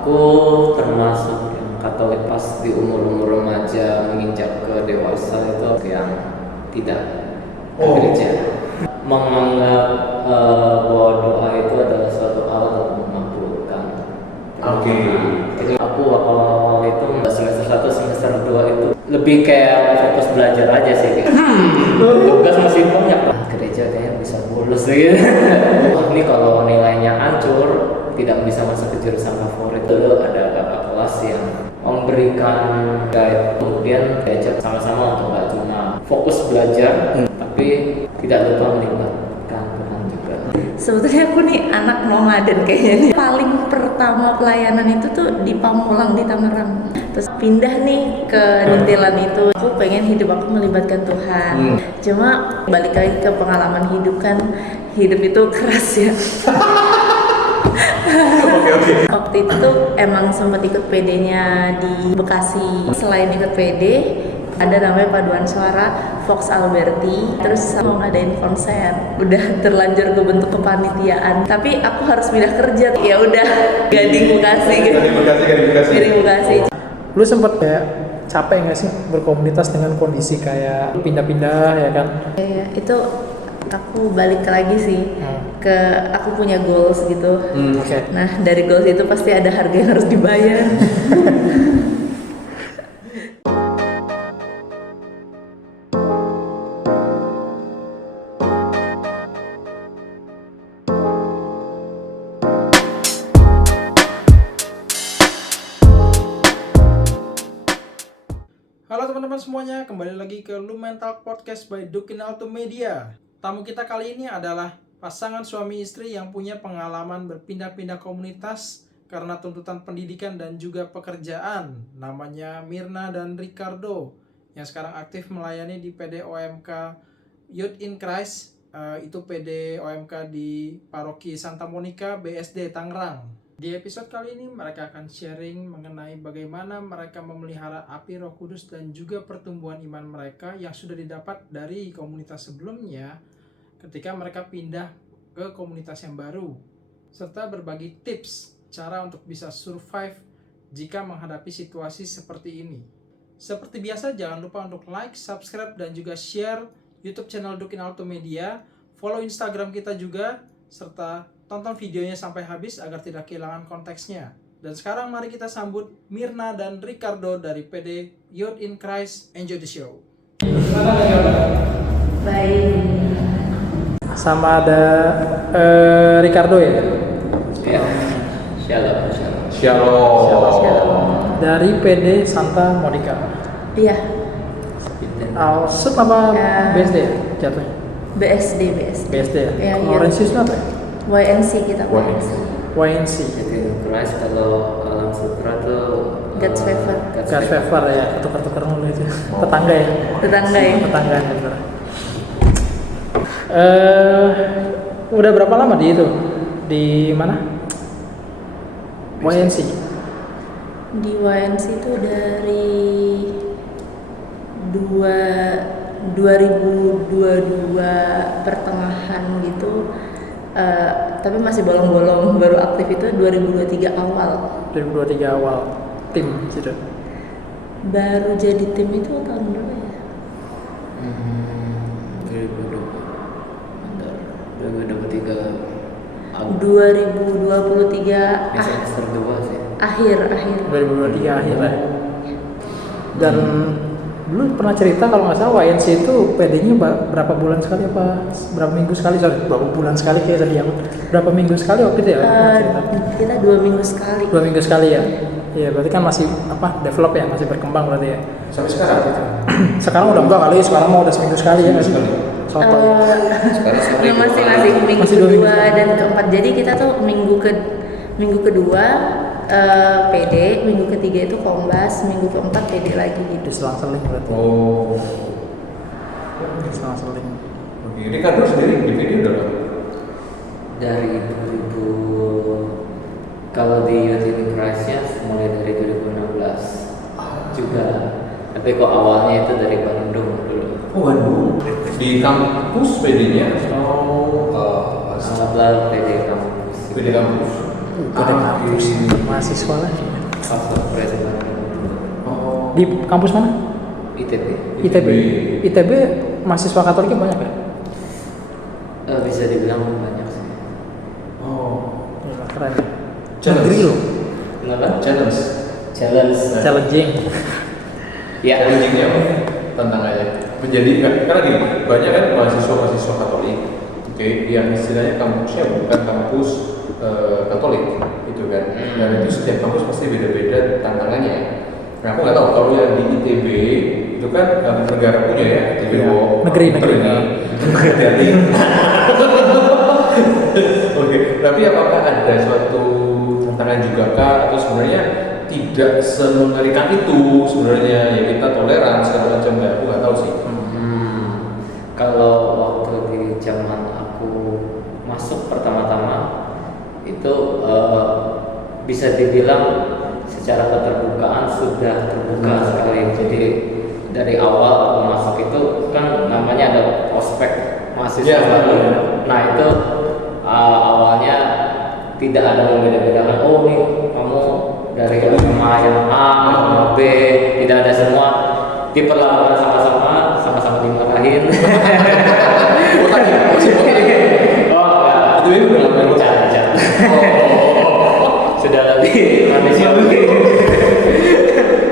Aku termasuk yang Katolik pas di umur remaja menginjak ke dewasa itu yang tidak ke gereja. Menganggap bahwa doa itu adalah suatu alat untuk memabukkan. Oke. Jadi aku awal itu semester 1 semester 2 itu lebih kayak fokus belajar aja sih gitu. Tugas masih banyak. Gereja kayaknya bisa bolos gitu. Wah, ini kalau nilainya hancur tidak bisa masuk ke jurusan favorit. Dulu ada kakak kelas yang memberikan guide, kemudian diajak sama-sama untuk gak cuma fokus belajar, tapi tidak lupa melibatkan Tuhan juga. Sebetulnya aku nih anak nomaden kayaknya nih. Paling pertama pelayanan itu tuh di Pamulang di Tangerang. Terus pindah nih ke Nintilan itu. Aku pengen hidup aku melibatkan Tuhan. Cuma balik lagi ke pengalaman hidup kan, hidup itu keras ya. Oke. Waktu itu tuh emang sempat ikut PD-nya di Bekasi. Selain ikut PD, ada namanya paduan suara Vox Alberti, terus mau ngadain konser. Udah terlanjur ke bentuk kepanitiaan, tapi aku harus pindah kerja. Ya udah, Gading Bekasi gitu. Gading Bekasi. Lu sempet kayak capek nggak sih berkomunitas dengan kondisi kayak pindah-pindah ya kan? Iya, itu aku balik lagi sih ke aku punya goals gitu. Oke. Nah dari goals itu pasti ada harga yang harus dibayar. Halo teman-teman semuanya, kembali lagi ke Lumental Podcast by Dukinalto Media. Tamu kita kali ini adalah pasangan suami istri yang punya pengalaman berpindah-pindah komunitas karena tuntutan pendidikan dan juga pekerjaan. Namanya Mirna dan Ricardo yang sekarang aktif melayani di PD OMK Youth in Christ, itu PD OMK di Paroki Santa Monica BSD Tangerang. Di episode kali ini mereka akan sharing mengenai bagaimana mereka memelihara api Roh Kudus dan juga pertumbuhan iman mereka yang sudah didapat dari komunitas sebelumnya ketika mereka pindah ke komunitas yang baru, serta berbagi tips cara untuk bisa survive jika menghadapi situasi seperti ini. Seperti biasa, jangan lupa untuk like, subscribe, dan juga share YouTube channel Dukinalto Media, follow Instagram kita juga, serta tonton videonya sampai habis agar tidak kehilangan konteksnya. Dan sekarang mari kita sambut Mirna dan Ricardo dari PD Youth in Christ. Enjoy the show. Baik. Sama ada Ricardo ya? Ya, shalom. Shalom. Dari PD Santa Monica. Iya. Alsut apa BSD ya jatuhnya? BSD. BSD ya? Ya, iya. Orange itu apa ya? YNC kita. YNC. Jadi keras kalau Alam Sutra tuh God's Favor. God's Favor ya, tukar-tukar mulu itu. Tetangga ya? Tetangga ya. Tetangga bener. Udah berapa lama di itu? Di mana? YNC. Di YNC itu dari 2022 pertengahan gitu. Tapi masih bolong-bolong, baru aktif itu 2023 awal. 2023 awal tim gitu. Baru jadi tim itu tahun berapa ya? 2023 semester 2 sih. akhir 2023 akhir lah. Dan dulu pernah cerita kalau nggak salah YNC itu PD-nya berapa bulan sekali apa berapa minggu sekali? Sorry, berapa bulan sekali kayak tadi yang berapa minggu sekali waktu itu ya? Kita 2 minggu sekali. 2 minggu sekali ya. Iya, berarti kan masih develop ya, masih berkembang berarti ya. Sampai sekarang gitu. Sekarang udah enggak kali, sekarang mau udah seminggu sekali ya nggak sih? Soto ya. Sekarang masih minggu Masih 2 minggu kedua dan keempat. Jadi kita tuh minggu kedua PD, minggu ketiga itu Kombas, minggu keempat PD lagi gitu. Diselang-seling berarti. Oh. Diselang-seling. Oke, ini kan sendiri di video udah lama. Dari 2000, kalau di Youth in Christ-nya mulai dari 2016 juga. Tapi kok awalnya itu dari Bandung dulu. Oh, Bandung. Di kampus PD-nya atau Awal PD kampus. PD kampus? Ada kampus mahasiswa lagi. Faktor presiden. Oh. Di kampus mana? ITB. ITB. ITB mahasiswa Katoliknya banyak ya? Bisa dibilang banyak sih. Oh. Gila, keren ya. Challenge. Negeri loh. Kenapa? Challenge. Challenge. Challenging. Ya. Challengingnya apa? Tantangannya menjadi karena gini, banyak kan mahasiswa Katolik, oke, yang istilahnya kampusnya bukan kampus Katolik, gitu kan. Dan itu setiap kampus pasti beda-beda tantangannya. Nah, aku nggak tahu kalau yang di ITB itu kan negara punya ya, ITB Iya. wo, Negeri. hati-hati. Oke, tapi apakah ada suatu tantangan juga kah, atau sebenarnya tidak semengerikan itu sebenarnya, ya kita toleran segala macam, aku nggak tahu sih. Kalau waktu di zaman aku masuk pertama-tama itu bisa dibilang secara keterbukaan sudah terbuka sekali. Jadi dari awal aku masuk itu kan namanya ada ospek mahasiswa baru. Nah itu awalnya tidak ada membeda-bedakan. Oh nih kamu dari SMA yang A, sama B, tidak ada semua diperlakukan sama-sama dimarahin. Oh enggak, Itu itu udah lama bercanda. Sudah lebih manusiawi.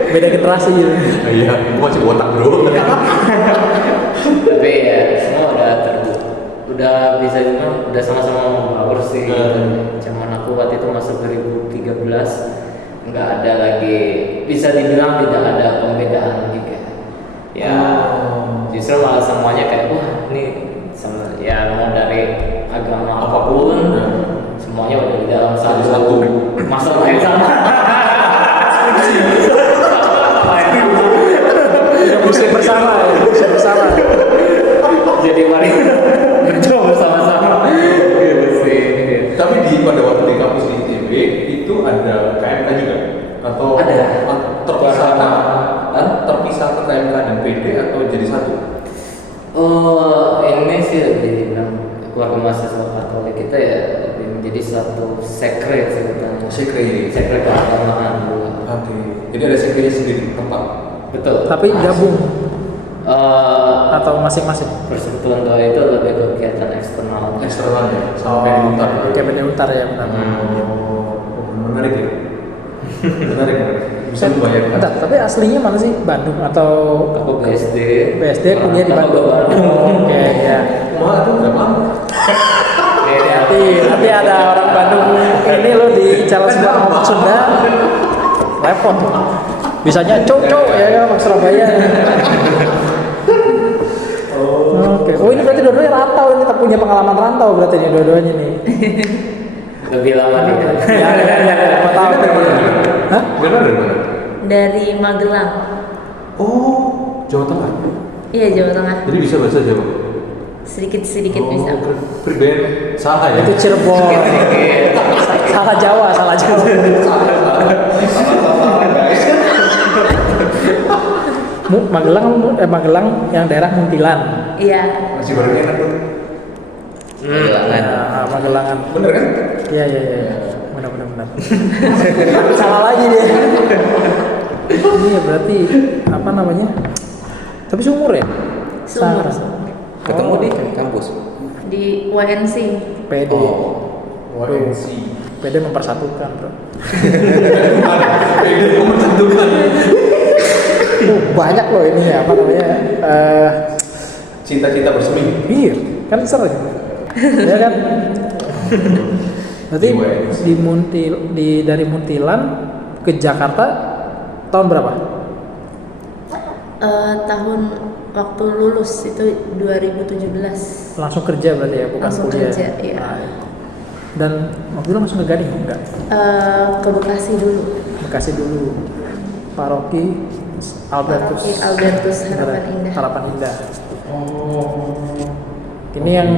Beda generasi gitu. Iya, aku masih botak bro. Tapi ya semua udah terbuka, udah bisa dibilang udah sama-sama membaur sih. Zaman aku waktu itu masuk 2013 nggak ada lagi, bisa dibilang tidak ada pembedaan lagi kayak ya justru malah semuanya kayak wah ini sama ya mau dari agama apapun semuanya udah di dalam satu masalah yang sama. Muslim bersama ya, Muslim bersama. Jadi mari berjuang bersama-sama gitu sih. Tapi pada waktu di kampus di ITB itu ada KMK juga atau Ada. terpisah ke KMK dan PD atau jadi satu? Oh, ini sih lebih dibilang keluarga mahasiswa Katolik kita ya lebih menjadi satu sekret sebutannya. Sekret keagamaan dulu. Oke. Jadi ada sekretnya sendiri tempat. Betul. Tapi gabung atau masing-masing. Persekutuan doa itu lebih kegiatan eksternal. Eksternalnya sampai di Utar. Kayak beda Utar ya benar. Menarik ya. Menarik. Bisa membayangkan. Bentar, tapi aslinya mana sih? Bandung atau Aku BSD. BSD kuliah di Bandung. Oke ya. Wah, itu udah lama. Nanti ada orang Bandung ini lo di challenge buat ngomong Sunda. Repot. Bisanya cowok ya kan orang Surabaya. Oke. Oh ini berarti dua-duanya rantau, ini tak punya pengalaman rantau berarti ini dua-duanya nih. Lebih lama nih. Ya, mau tahu nih. Hah? Benar dari mana? Dari Magelang. Oh, Jawa Tengah. Iya, Jawa Tengah. Jadi bisa bahasa Jawa. Sedikit-sedikit bisa. Pribadi salah ya. Itu Cirebon. Salah Jawa. Magelang yang daerah Muntilan. Iya. Masih goreng enak tuh. Magelangan. Bener kan? Iya. Benar. Salah lagi dia. Iya berarti apa namanya? Tapi seumur ya? Seumur. Ketemu di kampus. Di UNC. PD. WNC. PD mempersatukan bro. PD mempersatukan. Banyak loh ini apa namanya? Cita-cita bersemi. Iya, kan sering. Ya kan? Berarti dari Muntilan ke Jakarta tahun berapa? Tahun waktu lulus itu 2017. Langsung kerja berarti ya, bukan Langsung kuliah. kerja, iya. Dan waktu itu langsung ke Gading enggak? Ke Bekasi dulu. Bekasi dulu. Paroki Albertus. Paroki Albertus Harapan Indah. Harapan Indah. Ini yang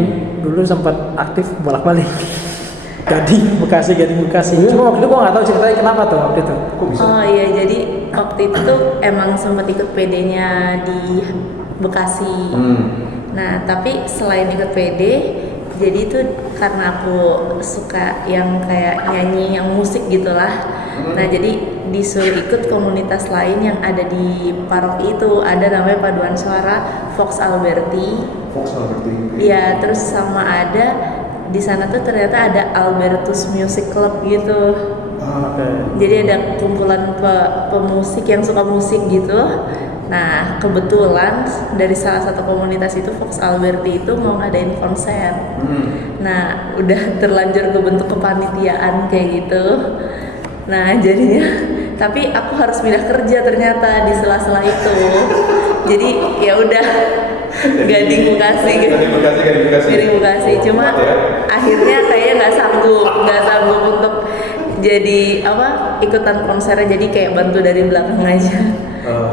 dulu sempat aktif bolak-balik. Gading Bekasi. Cuma waktu itu gua nggak tahu ceritanya kenapa tuh waktu itu. Kok bisa? Oh iya, jadi waktu itu tuh emang sempat ikut PD-nya di Bekasi. Nah, tapi selain ikut PD, Jadi itu karena aku suka yang kayak nyanyi, yang musik gitulah. Nah jadi disuruh ikut komunitas lain yang ada di paroki itu, ada namanya Paduan Suara Vox Alberti. Fox Alberti. Iya, terus sama ada di sana tuh ternyata ada Albertus Music Club gitu. Oke. Jadi ada kumpulan pemusik yang suka musik gitu. Nah, kebetulan dari salah satu komunitas itu Vox Alberti itu mau ngadain konser. Nah, udah terlanjur kebentuk kepanitiaan kayak gitu. Nah, jadinya tapi aku harus pindah kerja ternyata di sela-sela itu. Jadi ya udah gak di Bekasi gitu. Gak di Bekasi. Cuma akhirnya kayaknya nggak sanggup untuk jadi ikutan konsernya, jadi kayak bantu dari belakang aja.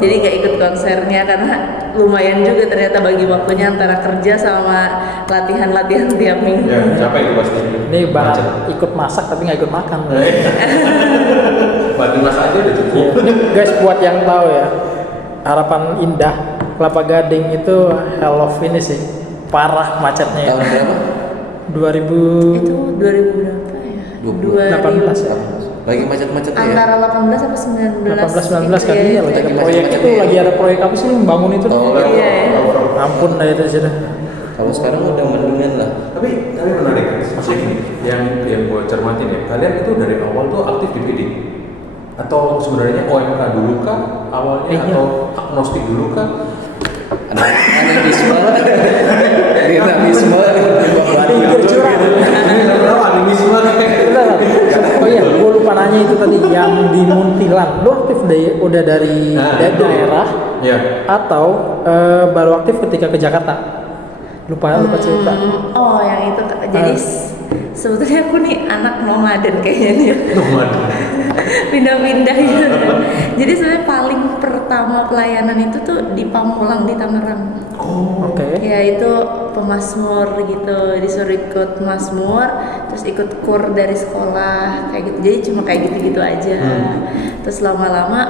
Jadi gak ikut konsernya karena lumayan juga ternyata bagi waktunya antara kerja sama latihan tiap minggu. Ya, capek itu pasti. Ini banget ikut masak tapi nggak ikut makan. Bantu masak aja udah cukup. Iya. Ini guys buat yang tahu ya, Harapan Indah Kelapa Gading itu hell of ini sih, parah macetnya ya. Tahun berapa? 2000 Itu 2000 berapa ya? 18 ya. Lagi macet-macetnya ya? Antara 18 sampai 19. 18-19 kali ya, lagi ada Lagi proyek macet-macetnya itu, ya. lagi ada proyek apa sih yang bangun itu? Oh, Iya, ya. Ampun dah itu sudah. Kalau sekarang udah mendingan lah. Tapi menarik, maksudnya gini, yang gue cermatin ya, kalian itu dari awal tuh aktif di PD? Atau sebenarnya OMK dulu kah awalnya, atau agnostik dulu kah? Animisme Pinggir curang. Animisme. Oh iya, gue lupa nanya itu tadi yang di Muntilan. Lu aktif udah dari daerah Ya. atau baru aktif ketika ke Jakarta? Lupa cerita. Oh, yang itu. Jadi sebetulnya aku nih anak nomaden kayaknya nih. Pindah-pindah gitu. Jadi sebenarnya paling pertama pelayanan itu tuh di Pamulang di Tangerang. Oke. Ya itu pemasmur gitu, disuruh ikut masmur, terus ikut kur dari sekolah kayak gitu. Jadi cuma kayak gitu-gitu aja. Terus lama-lama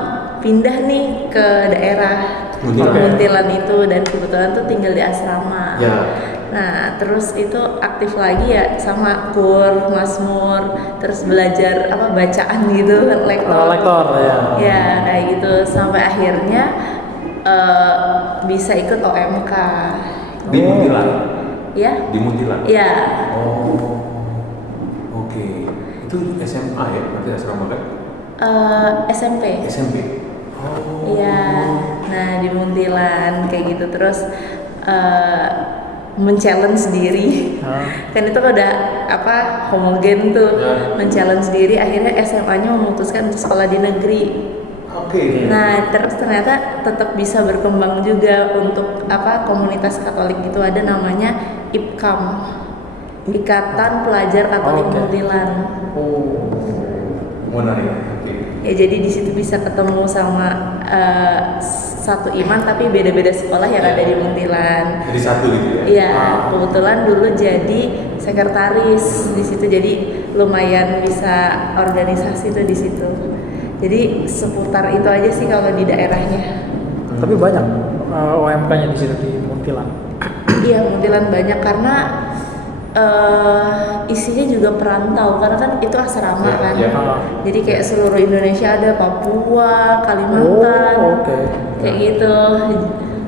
pindah nih ke daerah Muntilan itu, dan kebetulan tuh tinggal di asrama. Ya. Nah terus itu aktif lagi ya sama kur, masmur, terus belajar bacaan gitu, Lektor ya. Ya kayak gitu sampai akhirnya bisa ikut OMK. Di Muntilan. Ya? Di Muntilan. Ya. Oh. Oke. Itu SMA ya, berarti asrama kan? SMP. SMP. Oh. Iya. Nah di Muntilan kayak gitu terus men-challenge diri. Kan itu udah homogen tuh. Men-challenge diri, akhirnya SMA-nya memutuskan untuk sekolah di negeri. Oke. Nah, terus ternyata tetap bisa berkembang juga untuk komunitas Katolik itu, ada namanya IPKAM, Ikatan Pelajar Katolik Muntilan. Oh. Menarik. Oke. Ya jadi di situ bisa ketemu sama satu iman tapi beda-beda sekolah yang ada di Muntilan. Jadi satu gitu ya? Iya, kebetulan dulu jadi sekretaris di situ, jadi lumayan bisa organisasi tuh di situ. Jadi seputar itu aja sih kalau di daerahnya. Tapi banyak OMK-nya di situ di Muntilan. Iya, Muntilan banyak karena isinya juga perantau karena kan itu asrama kan. Jadi kayak seluruh Indonesia ada, Papua, Kalimantan. Kayak gitu.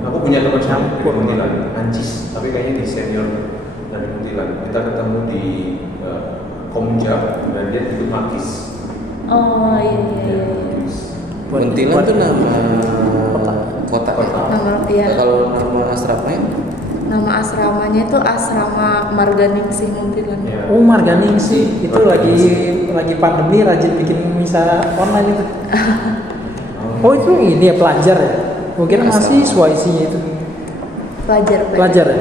Aku punya teman campur Muntilan, Ancis, tapi kayaknya di senior dari Muntilan. Kita ketemu di Komjak dan dia ikut Makis. Oh iya. Muntilan tuh nama kota. Iya. Kalau nama asramanya? Nama asramanya itu Asrama Marganingsih Muntilan. Ya. Oh, Marganingsih itu lagi pandemi rajin bikin misa online itu. Oh itu ini ya pelajar ya? Mungkin mahasiswa isinya itu. Pelajar ya?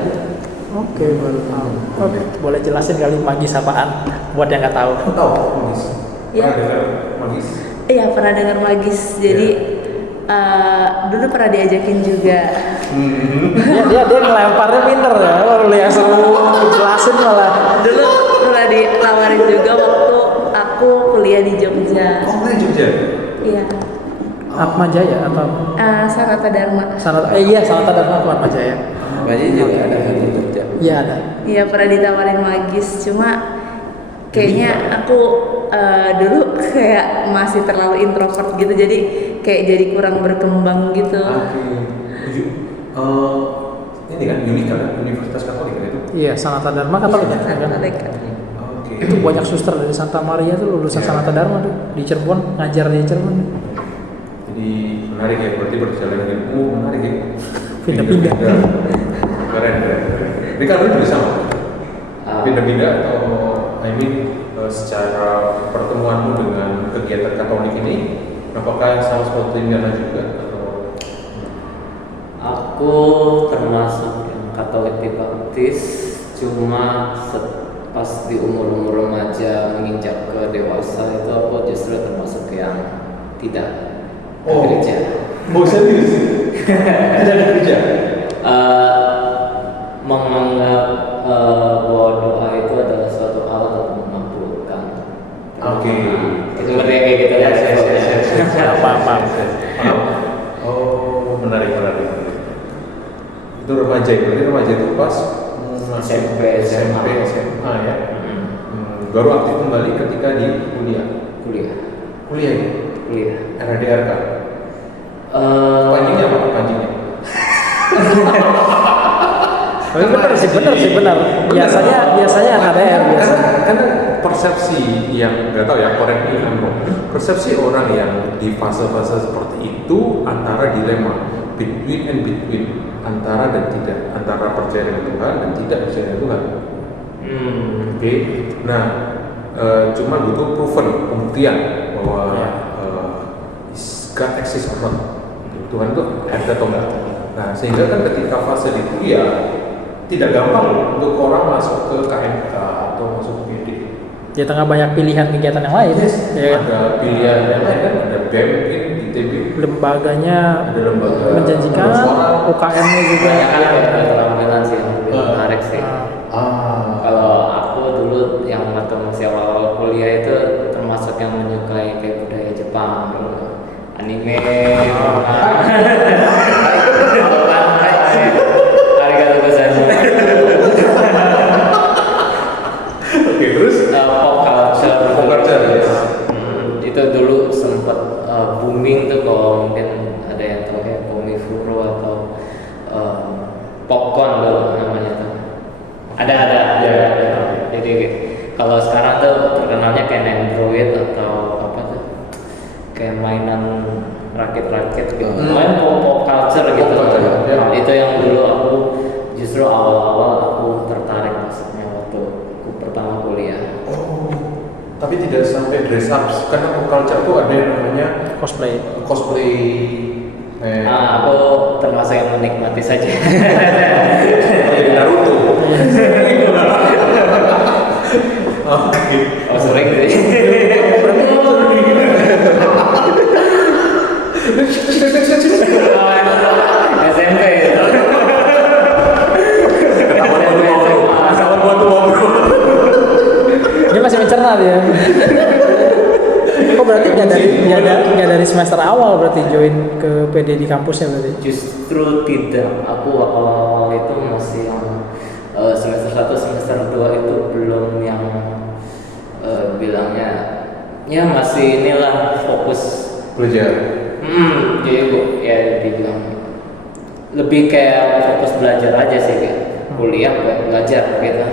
Oke, baru tahu. Oke, boleh jelasin kali Magis apaan buat yang nggak tahu. Tahu Magis? Iya. Pernah dengar Magis? Iya pernah dengar Magis. Jadi dulu pernah diajakin juga. dia ngelemparnya pinter ya, baru yang seru jelasin malah. Dulu pernah ditawarin juga waktu aku kuliah di Jogja. Oh, kuliah di Jogja? Iya. Atma Jaya atau? Sanata Dharma. Sanata Dharma Atma Jaya. Baju juga ada di Jogja. Iya ada. Iya pernah ditawarin magis, cuma kayaknya aku dulu kayak masih terlalu introvert gitu, jadi kurang berkembang gitu. Ini kan Unika kan, Universitas Katolik kan itu? Iya, Sanata Dharma Katolik ya kan? Oke. Itu banyak suster dari Santa Maria tuh lulusan Iya. Sanata Dharma tuh di Cirebon, ngajar di Cirebon. Jadi menarik ya, berarti perjalanan ilmu menarik ya. Pindah-pindah. Keren. Ricardo juga sama. Pindah-pindah atau secara pertemuanmu dengan kegiatan Katolik ini, apakah sama seperti Mirna juga atau? Aku termasuk yang Katolik dibaptis, cuma pas di umur remaja menginjak ke dewasa itu aku justru termasuk yang tidak ke gereja. Mau serius? Tidak di gereja? Menganggap bahwa doa itu adalah suatu alat untuk mengabulkan. Oke. Itu kayak gitu ya. Paham. Oh, menarik. Itu remaja, berarti remaja itu pas SMP, SMA ya. Baru aktif kembali ketika di kuliah. Kuliah ya? Kuliah. RDRK. Panjangnya apa? Panjangnya? Tapi benar sih benar. Biasanya KDR biasa. Karena persepsi yang nggak tahu ya, korek ini persepsi orang yang di fase-fase seperti itu antara dilema between antara dan tidak, antara percaya dengan Tuhan dan tidak percaya dengan Tuhan. Oke. Nah, cuma butuh proven, pembuktian bahwa God exists or not. Tuhan itu ada atau enggak. Nah, sehingga kan ketika fase di kuliah tidak gampang untuk orang masuk ke KMK atau masuk ke PD. Di tengah banyak pilihan kegiatan yang lain, ya kan? Ada pilihan yang lain kan, ada BEM mungkin, ITB, Lembaganya ada lembaga menjanjikan, suara. UKM-nya juga. Banyak kan yang keterampilan sih yang lebih menarik sih. Kalau aku dulu yang waktu masih awal kuliah itu termasuk yang menyukai kayak budaya Jepang, anime, arigato gozaimasu. Oke, terus Pop culture, yes. Itu dulu sempat booming tuh, kalau mungkin ada yang tahu kayak Komifuro atau Popcorn dulu namanya tuh. Ada. Jadi kalau sekarang tuh terkenalnya kayak Android atau apa tuh, kayak mainan rakit-rakit gitu. Main pop culture gitu. Nah, itu yang dulu aku justru awal-awal aku tertarik maksudnya waktu aku pertama kuliah. Tapi tidak sampai dress up, karena pop culture tuh ada yang namanya Cosplay. Aku termasuk yang menikmati saja. Jadi Naruto. Oke. Oh sering sih. SMP itu. Dia masih mencerna dia. Oh berarti nggak dari semester awal berarti join ke PD di kampusnya berarti? Justru tidak. Aku awal itu masih yang semester 1, semester 2 itu belum yang bilangnya ya masih inilah fokus Belajar. Jadi ya dibilang lebih kayak fokus belajar aja sih, kayak kuliah buat belajar gitu.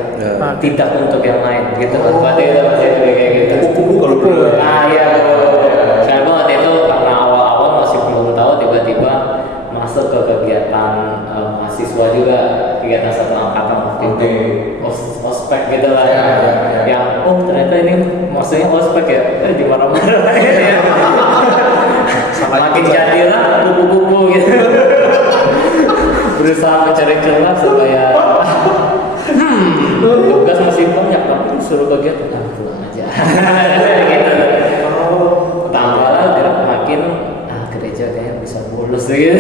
Tidak untuk yang lain gitu. Berarti itu masih kayak gitu. Kupu-kupu kalau belajar. Iya. Karena waktu itu karena awal-awal masih belum tahu, tiba-tiba masuk ke kegiatan mahasiswa juga, kegiatan satu angkatan waktu itu. Ospek gitu lah ya. Yang ternyata ini maksudnya ospek ya, dimarah-marah ya. Makin jadilah kupu-kupu gitu. Berusaha mencari celah supaya tugas masih banyak tapi disuruh kegiatan pulang aja. Gitu. Tambah makin gereja kayaknya bisa bolos gitu.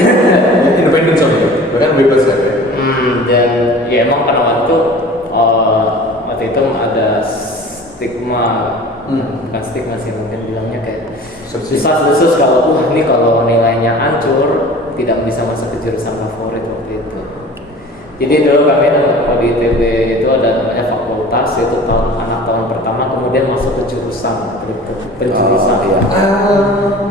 Independen soalnya, bahkan bebas kan ya. Dan ya emang pada waktu itu ada stigma, bukan stigma sih, mungkin bilangnya kayak susah kalau ini kalau nilainya hancur tidak bisa masuk ke jurusan favorit waktu itu. Jadi dulu kami di ITB itu ada namanya fakultas, itu anak tahun pertama kemudian masuk ke jurusan penjurusan. Iya.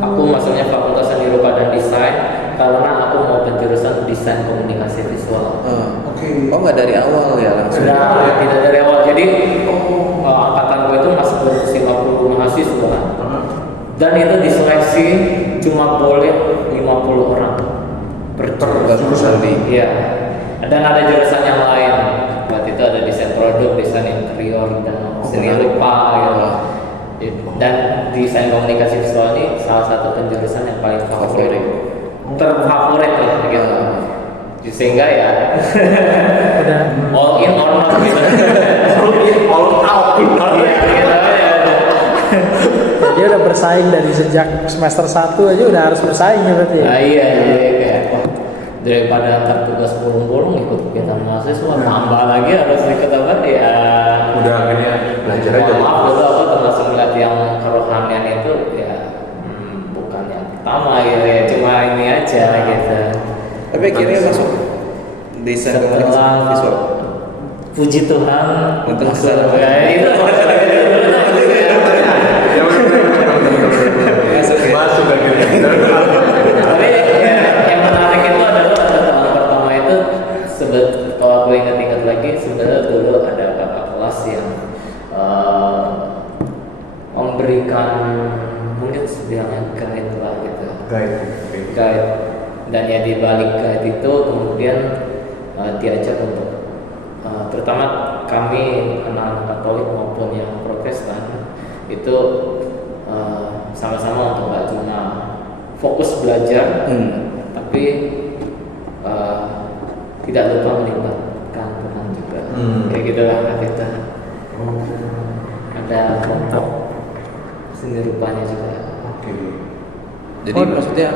Aku masuknya fakultas seni rupa dan desain karena aku mau penjurusan desain komunikasi visual. Oke. Oh, nggak dari awal ya langsung. Sudah tidak dari awal. Jadi angkatan gue itu masuk ke 50 mahasiswa dan itu diseleksi cuma boleh 50 orang per jurusan. Iya. Dan ada jurusan yang lain. Waktu itu ada desain produk, desain interior, dan seni rupa gitu. Dan desain komunikasi visual ini salah satu penjurusan yang paling favorit, terfavorit lah gitu. Sehingga ya Udah all in or not gitu. All out. Iya, gitu ya. dia udah bersaing dari sejak semester 1 aja udah harus bersaing ya berarti. Nah, iya, jadi kayak wah, daripada antar tugas bolong-bolong ikut kegiatan mahasiswa, tambah lagi harus ikut apa ya. Udah akhirnya belajar aja. Maaf dulu aku termasuk melihat yang kerohanian itu ya bukan yang pertama gitu ya, cuma ini aja gitu. Tapi akhirnya masuk desain komunikasi Setelah visual. puji Tuhan Untuk masuk masuk. ya, itu Masuk akhirnya. tapi ya, yang menarik itu adalah pada tahun pertama itu kalau aku ingat-ingat lagi sebenarnya dulu ada kakak kelas yang memberikan mungkin sebenarnya guide lah gitu. Guide. Dan ya di balik guide itu kemudian diajak untuk terutama kami anak-anak Katolik maupun yang Protestan itu sama-sama untuk nggak cuma fokus belajar, tapi tidak lupa melibatkan Tuhan juga. Kayak gitulah kita. Ada kelompok seni rupanya juga. Jadi maksudnya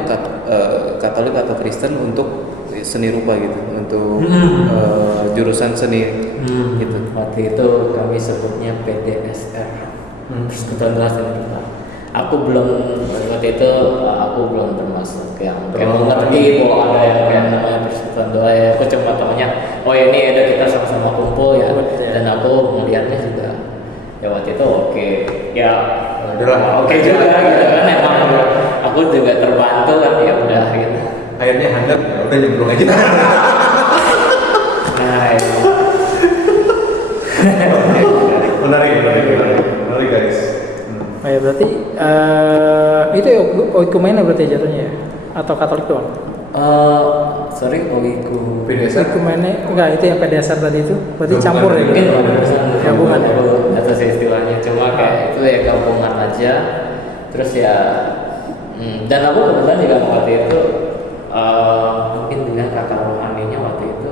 Katolik atau Kristen untuk seni rupa gitu, untuk jurusan seni gitu. Waktu itu kami sebutnya PDSR, Persekutuan Doa Seni Rupa. Aku belum waktu itu aku belum termasuk yang kayak mengerti bahwa ada yang kayak namanya Persekutuan Doa ya. Aku cuma tahunya oh ini ada kita sama-sama kumpul ya. Dan aku melihatnya juga ya waktu itu oke. Ya oke juga gitu kan, emang aku juga terbantu kan, ya udah gitu. Akhirnya handap, ya udah nyemplung aja. Nah itu. Menarik guys. Oh ya berarti itu ya oikumene berarti jatuhnya ya? Atau Katolik doang? Sorry oiku. PDSR. Oikumene enggak, itu yang PDSR tadi itu berarti campur ya? Mungkin Gitu? gabungan atau istilahnya, cuma kayak itu ya gabungan aja. Terus ya dan aku kebetulan juga waktu itu mungkin dengan kakak rohaninya waktu itu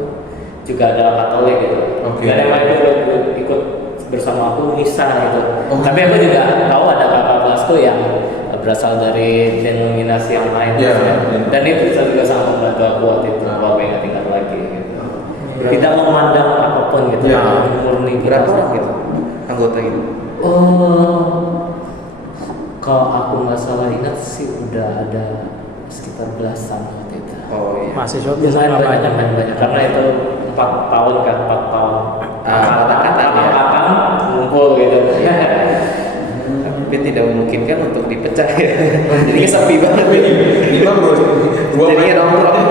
juga ada Katolik gitu. Dan emang itu ikut bersama aku misa gitu. Tapi aku juga tahu ada kakak kelasku yang berasal dari denominasi yang lain. Dan itu juga sangat membantu aku waktu itu kalau ingat-ingat lagi gitu. Tidak memandang apapun gitu, murni Berapa gitu. anggota gitu? Kalau aku nggak salah ingat sih udah ada sekitar belasan waktu itu. Oh iya. Mahasiswa biasanya Lumayan nggak banyak. banyak karena itu 4 tahun kan, 4 tahun. Angkatan ngumpul gitu. Tapi tidak memungkinkan untuk dipecah ya. Jadi sepi banget ini. Lima bro, dua Jadinya nongkrong.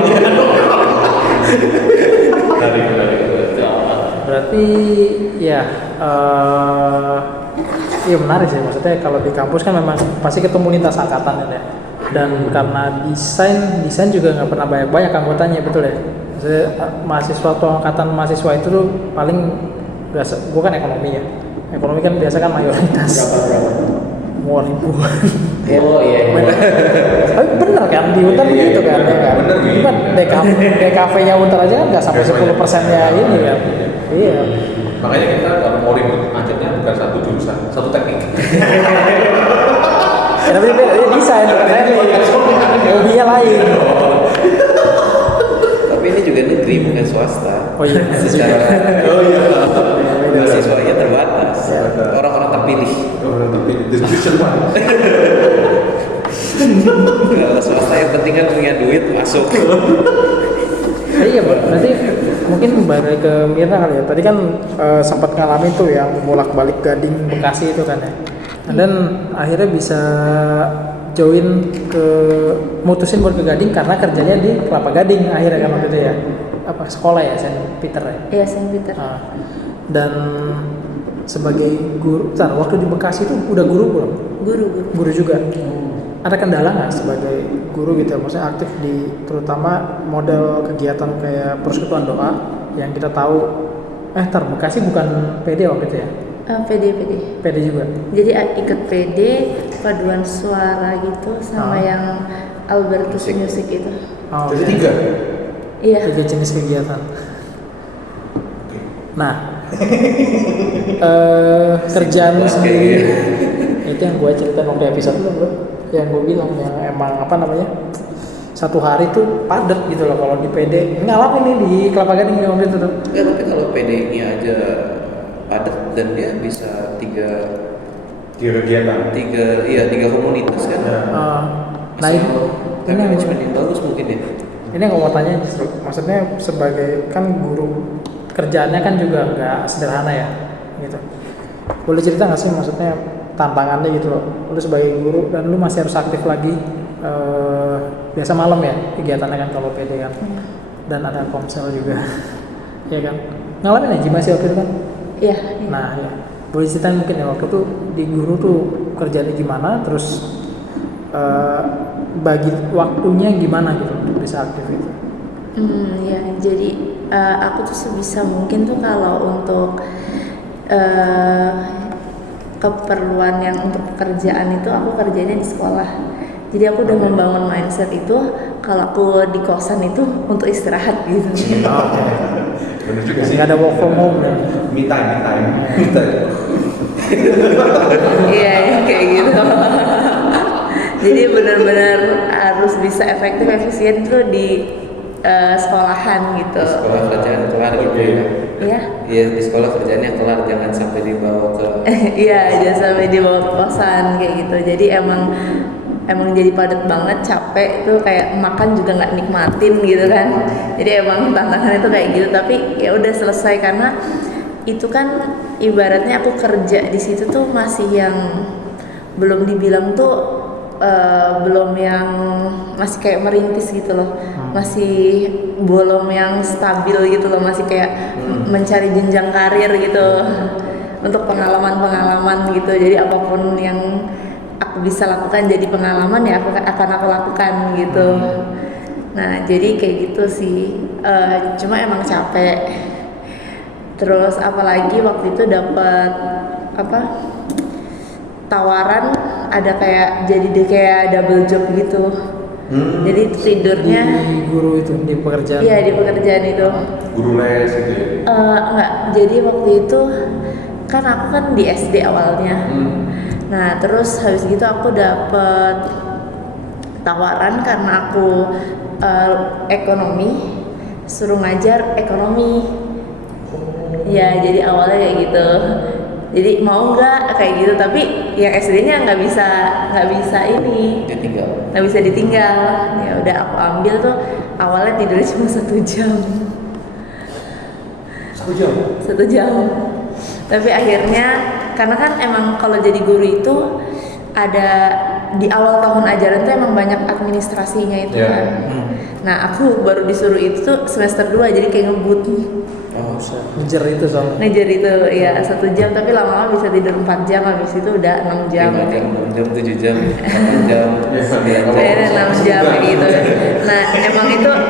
Berarti ya iya menarik sih, maksudnya kalau di kampus kan memang pasti ketemu lintas angkatan ya. Dan karena desain juga nggak pernah banyak anggotanya, betul ya. Maksudnya mahasiswa atau angkatan mahasiswa itu tuh paling biasa, bukan ekonomi ya. Ekonomi kan biasa kan mayoritas. Berapa? Mau ribuan. Oh iya. Tapi bener kan di Untar begitu kan, ya kan. Bener gitu. Kan DKV-nya Untar aja kan nggak sampai 10%-nya ini kan. Iya. Makanya kita kalau mau ribut macetnya bukan satu jurusan, satu teknik. Ya, tapi dia desain bukan teknik. Hobinya lain. Tapi ini juga negeri bukan swasta. Oh iya. Secara mahasiswanya terbatas. Orang-orang terpilih. Orang terpilih, distribution one. Kalau swasta yang penting kan punya duit masuk. Iya, berarti Mungkin balik ke Mirna kali ya. Tadi kan sempat ngalamin tuh yang bolak-balik Gading Bekasi itu kan ya. Dan akhirnya bisa join ke mutusin buat ke Gading karena kerjanya di Kelapa Gading akhirnya kan waktu itu ya. Apa sekolah ya Saint Peter ya? Iya, Saint Peter. Dan sebagai guru, waktu di Bekasi itu udah guru belum? Guru. Guru juga. Ada kendala nggak sebagai guru gitu, maksudnya aktif di terutama model kegiatan kayak persekutuan doa yang kita tahu, Bekasi bukan PD waktu itu ya? PD juga. Jadi ikut PD, paduan suara gitu, sama yang Albertus Music itu. Jadi 3? Iya. 3 jenis kegiatan. Nah, kerjaan lu sendiri itu yang gue ceritain waktu episode lu bro, yang gue bilang yang emang satu hari tuh padat gitu loh kalau di PD. Ngalamin nih di Kelapa Gading waktu itu tuh. Ya, tapi kalau PD-nya aja padat dan dia bisa 3 kegiatan. 3 komunitas kan. Nah ini manajemen yang bagus mungkin ya. Ini yang gue mau tanya justru, maksudnya sebagai kan guru kerjaannya kan juga nggak sederhana ya, gitu. Boleh cerita nggak sih maksudnya tantangannya gitu loh, lu sebagai guru dan lu masih harus aktif lagi, biasa malam ya kegiatannya kan kalau PD kan, dan ada komsel juga, ya kan. Ngalamin aja masih waktu itu kan? Iya. Nah ya, boleh ceritain mungkin ya waktu itu di guru tuh kerjanya gimana, terus bagi waktunya gimana gitu untuk bisa aktif itu? Ya, jadi aku tuh sebisa mungkin tuh kalau untuk keperluan yang untuk pekerjaan itu aku kerjanya di sekolah. Jadi aku udah membangun mindset itu kalau aku di kosan itu untuk istirahat gitu. Bener juga sih. Nggak ada work from home ya? Me time. Iya, kayak gitu. Jadi benar-benar harus bisa efektif efisien tuh di sekolahan gitu. Di sekolah kerjaan kelar gitu ya. Iya. Iya, di sekolah kerjaannya kelar, jangan sampai dibawa ke Iya, jangan sampai dibawa ke kosan kayak gitu. Jadi emang jadi padat banget, capek tuh kayak makan juga nggak nikmatin gitu kan. Jadi emang tantangannya tuh kayak gitu, tapi ya udah selesai karena itu kan ibaratnya aku kerja di situ tuh masih yang belum dibilang tuh belum yang masih kayak merintis gitu loh, masih belum yang stabil gitu loh, masih kayak mencari jenjang karir gitu untuk pengalaman gitu. Jadi apapun yang aku bisa lakukan jadi pengalaman ya akan aku lakukan gitu. Nah jadi kayak gitu sih, cuma emang capek. Terus apalagi waktu itu dapat tawaran ada kayak kayak double job gitu. Jadi tidurnya di guru itu di pekerjaan. Iya, di pekerjaan itu. Guru les gitu ya? Enggak. Jadi waktu itu kan aku kan di SD awalnya. Nah, terus habis gitu aku dapet tawaran karena aku ekonomi, suruh ngajar ekonomi. Ya, jadi awalnya kayak gitu. Jadi mau nggak kayak gitu, tapi yang SD-nya nggak bisa ini, nggak bisa ditinggal. Ya udah aku ambil tuh, awalnya tidurnya cuma 1 jam. 1 jam? 1 jam. Tapi akhirnya karena kan emang kalau jadi guru itu ada di awal tahun ajaran tuh emang banyak administrasinya itu kan. Nah aku baru disuruh itu tuh semester 2, jadi kayak ngebut. Ngejar itu soalnya. Ngejar itu ya 1 jam, tapi lama-lama bisa tidur 4 jam, habis itu udah 6 jam. 5 jam, 6 jam, 7 jam, 8 jam, 9 jam. Kayaknya 6 jam kayak gitu. Nah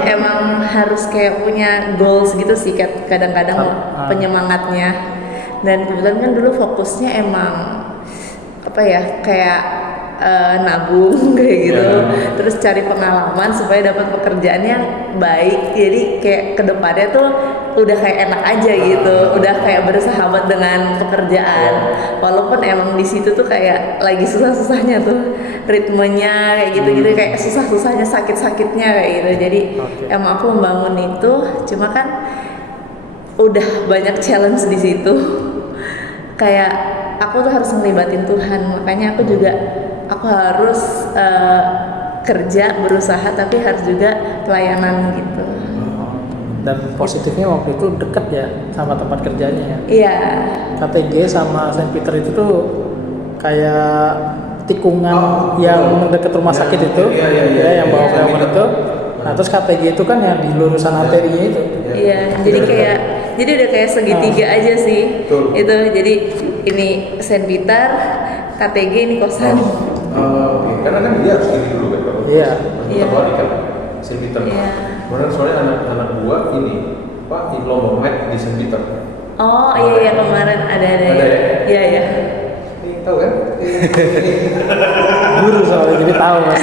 emang harus kayak punya goals gitu sih, kadang-kadang penyemangatnya. Dan kebetulan kan dulu fokusnya emang kayak nabung kayak gitu, terus cari pengalaman supaya dapat pekerjaan yang baik. Jadi kayak kedepannya tuh udah kayak enak aja gitu, udah kayak bersahabat dengan pekerjaan. Walaupun emang di situ tuh kayak lagi susah-susahnya tuh, ritmenya kayak gitu-gitu, kayak susah-susahnya, sakit-sakitnya kayak gitu. Jadi emang aku membangun itu, cuma kan udah banyak challenge di situ. Kayak aku tuh harus ngelibatin Tuhan, makanya aku harus kerja, berusaha, tapi harus juga pelayanan gitu. Dan positifnya waktu itu deket ya sama tempat kerjanya ya. Iya. KTG sama Saint Peter itu tuh kayak tikungan yang deket rumah sakit itu, yang bawa flyover itu. Nah terus KTG itu kan yang di lurusan arterinya itu. Iya, jadi udah kayak segitiga aja sih. Betul. Itu jadi ini Saint Peter, KTG ini kosan. Oke. Karena kan dia harus gini dulu kan Pak. Iya. Iya. Terbalik kan Saint Peter. Iya. Kemudian soalnya anak-anak gua ini Pak di lomba mat di Saint Peter. Oh iya kemarin ada Ada ya? Iya iya. Ini tahu kan? Guru soalnya jadi tahu mas.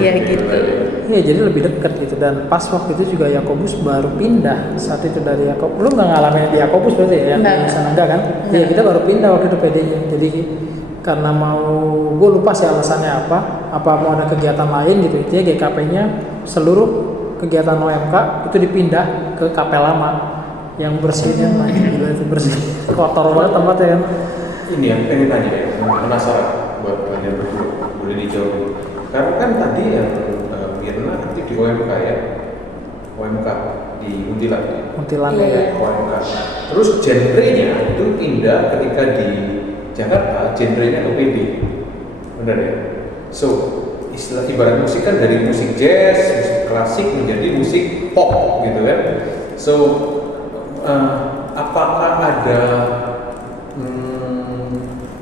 Iya gitu. Iya jadi lebih dekat gitu, dan pas waktu itu juga Yakobus baru pindah saat itu dari Yakobus. Lu nggak ngalamin di Yakobus berarti ya? Yang di sana enggak kan? Iya kita baru pindah waktu itu PD-nya. Jadi karena mau, gue lupa sih alasannya apa mau ada kegiatan lain gitu, intinya GKP-nya seluruh kegiatan OMK itu dipindah ke KP lama yang bersihnya, nah gila itu bersih, kotor banget tempatnya kan. Ini yang pengen tanya ya, penasaran buat kalian berdua, boleh dijawab. Karena kan tadi yang Mirna aktif di OMK ya, OMK di Muntilan Iya, ya. iya. OMK. Terus genre-nya itu pindah ketika di Jakarta, genre-nya ke PD, benar ya? So, istilah ibarat musik kan dari musik jazz, musik klasik menjadi musik pop gitu kan? So, apakah ada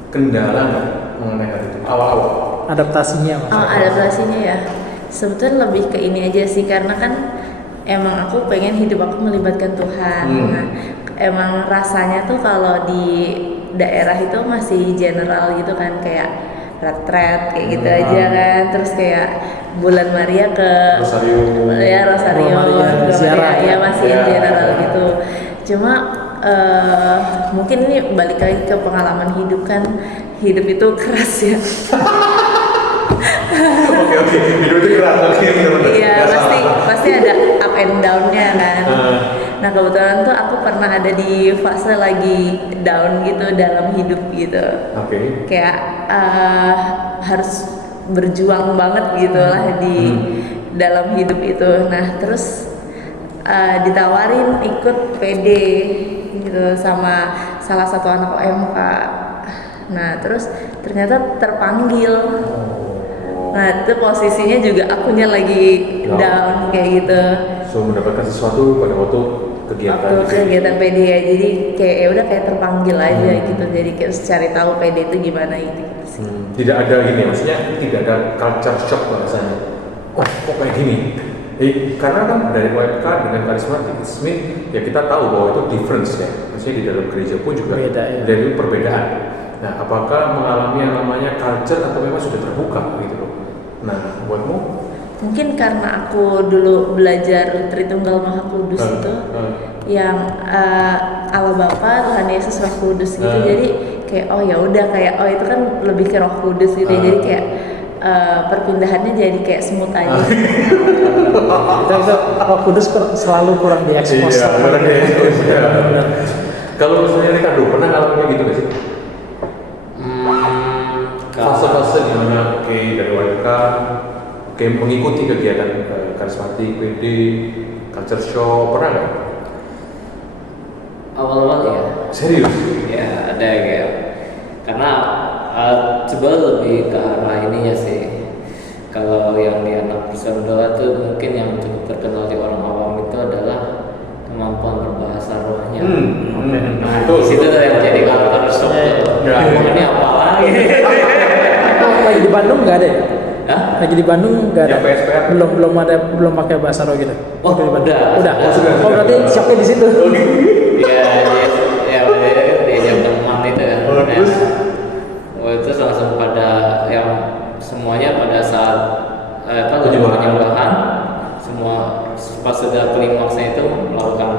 kendala nggak mengenai hal itu awal-awal? Adaptasinya mas. Oh, adaptasinya ya. Sebetulnya lebih ke ini aja sih, karena kan emang aku pengen hidup aku melibatkan Tuhan. Nah, emang rasanya tuh kalau di daerah itu masih general gitu kan, kayak retret kayak gitu aja kan. Terus kayak bulan Maria ke Rosario. ya Rosario, Bulan Maria, Bulan ziarah. Maria, ya masih Ya. general gitu. Cuma mungkin ini balik lagi ke pengalaman hidup kan, hidup itu keras ya. Oke, hidup itu keras, oke, benar-benar. Iya, Nggak salah. pasti ada up and down-nya kan. Nah kebetulan tuh aku pernah ada di fase lagi down gitu dalam hidup gitu. Oke. Kayak harus berjuang banget gitu lah di dalam hidup itu. Nah terus ditawarin ikut PD gitu sama salah satu anak OMK. Nah terus ternyata terpanggil. Nah itu posisinya juga akunya lagi down kayak gitu. So mendapatkan sesuatu pada waktu kegiatan Waktu itu. kegiatan PD ya, jadi kayak ya udah kayak terpanggil aja gitu. Jadi kayak harus cari tahu PD itu gimana gitu sih. Tidak ada gini, maksudnya tidak ada culture shock bahasanya. Oh, kok kayak gini? Karena kan dari OMK dengan karismatisme ya kita tahu bahwa itu difference ya. Maksudnya di dalam gereja pun juga Beda, ya. dari perbedaan. Nah, apakah mengalami yang namanya culture atau memang sudah terbuka gitu loh? Nah, buatmu? Mungkin karena aku dulu belajar Tritunggal Maha Kudus itu yang Allah Bapa, Tuhan Yesus, Roh Kudus gitu. Jadi kayak oh ya udah kayak oh itu kan lebih ke Roh Kudus gitu. Jadi kayak perpindahannya jadi kayak smooth aja. Itu Roh Kudus selalu kurang diekspos. Iya, kurang diekspos. Kalau misalnya Ricardo pernah ngalamin kayak gitu gak sih? Fase-fase di mana oke dari OMK oke mengikuti kegiatan karismatik, PD, culture show, pernah nggak? Awal-awal ya. Serius? Ya ada kayak karena coba lebih ke arah ininya sih. Kalau yang di anak personal itu mungkin yang cukup terkenal di orang awam itu adalah kemampuan berbahasa rohnya. Nah Betul. di situ tuh yang jadi karakter shock tuh. Ya. Ini apa lagi? Lagi di Bandung nggak ada ya? Hah? Lagi di Bandung nggak ada. Yang PSPR? Belum pakai bahasa roh gitu. Oh, Waktu di Bandung. udah. Udah. Oh berarti shocknya di situ. Iya, diajak teman itu kan. Terus? Oh itu langsung pada yang semuanya pada saat Penyembahan. semua pas sudah klimaksnya itu melakukan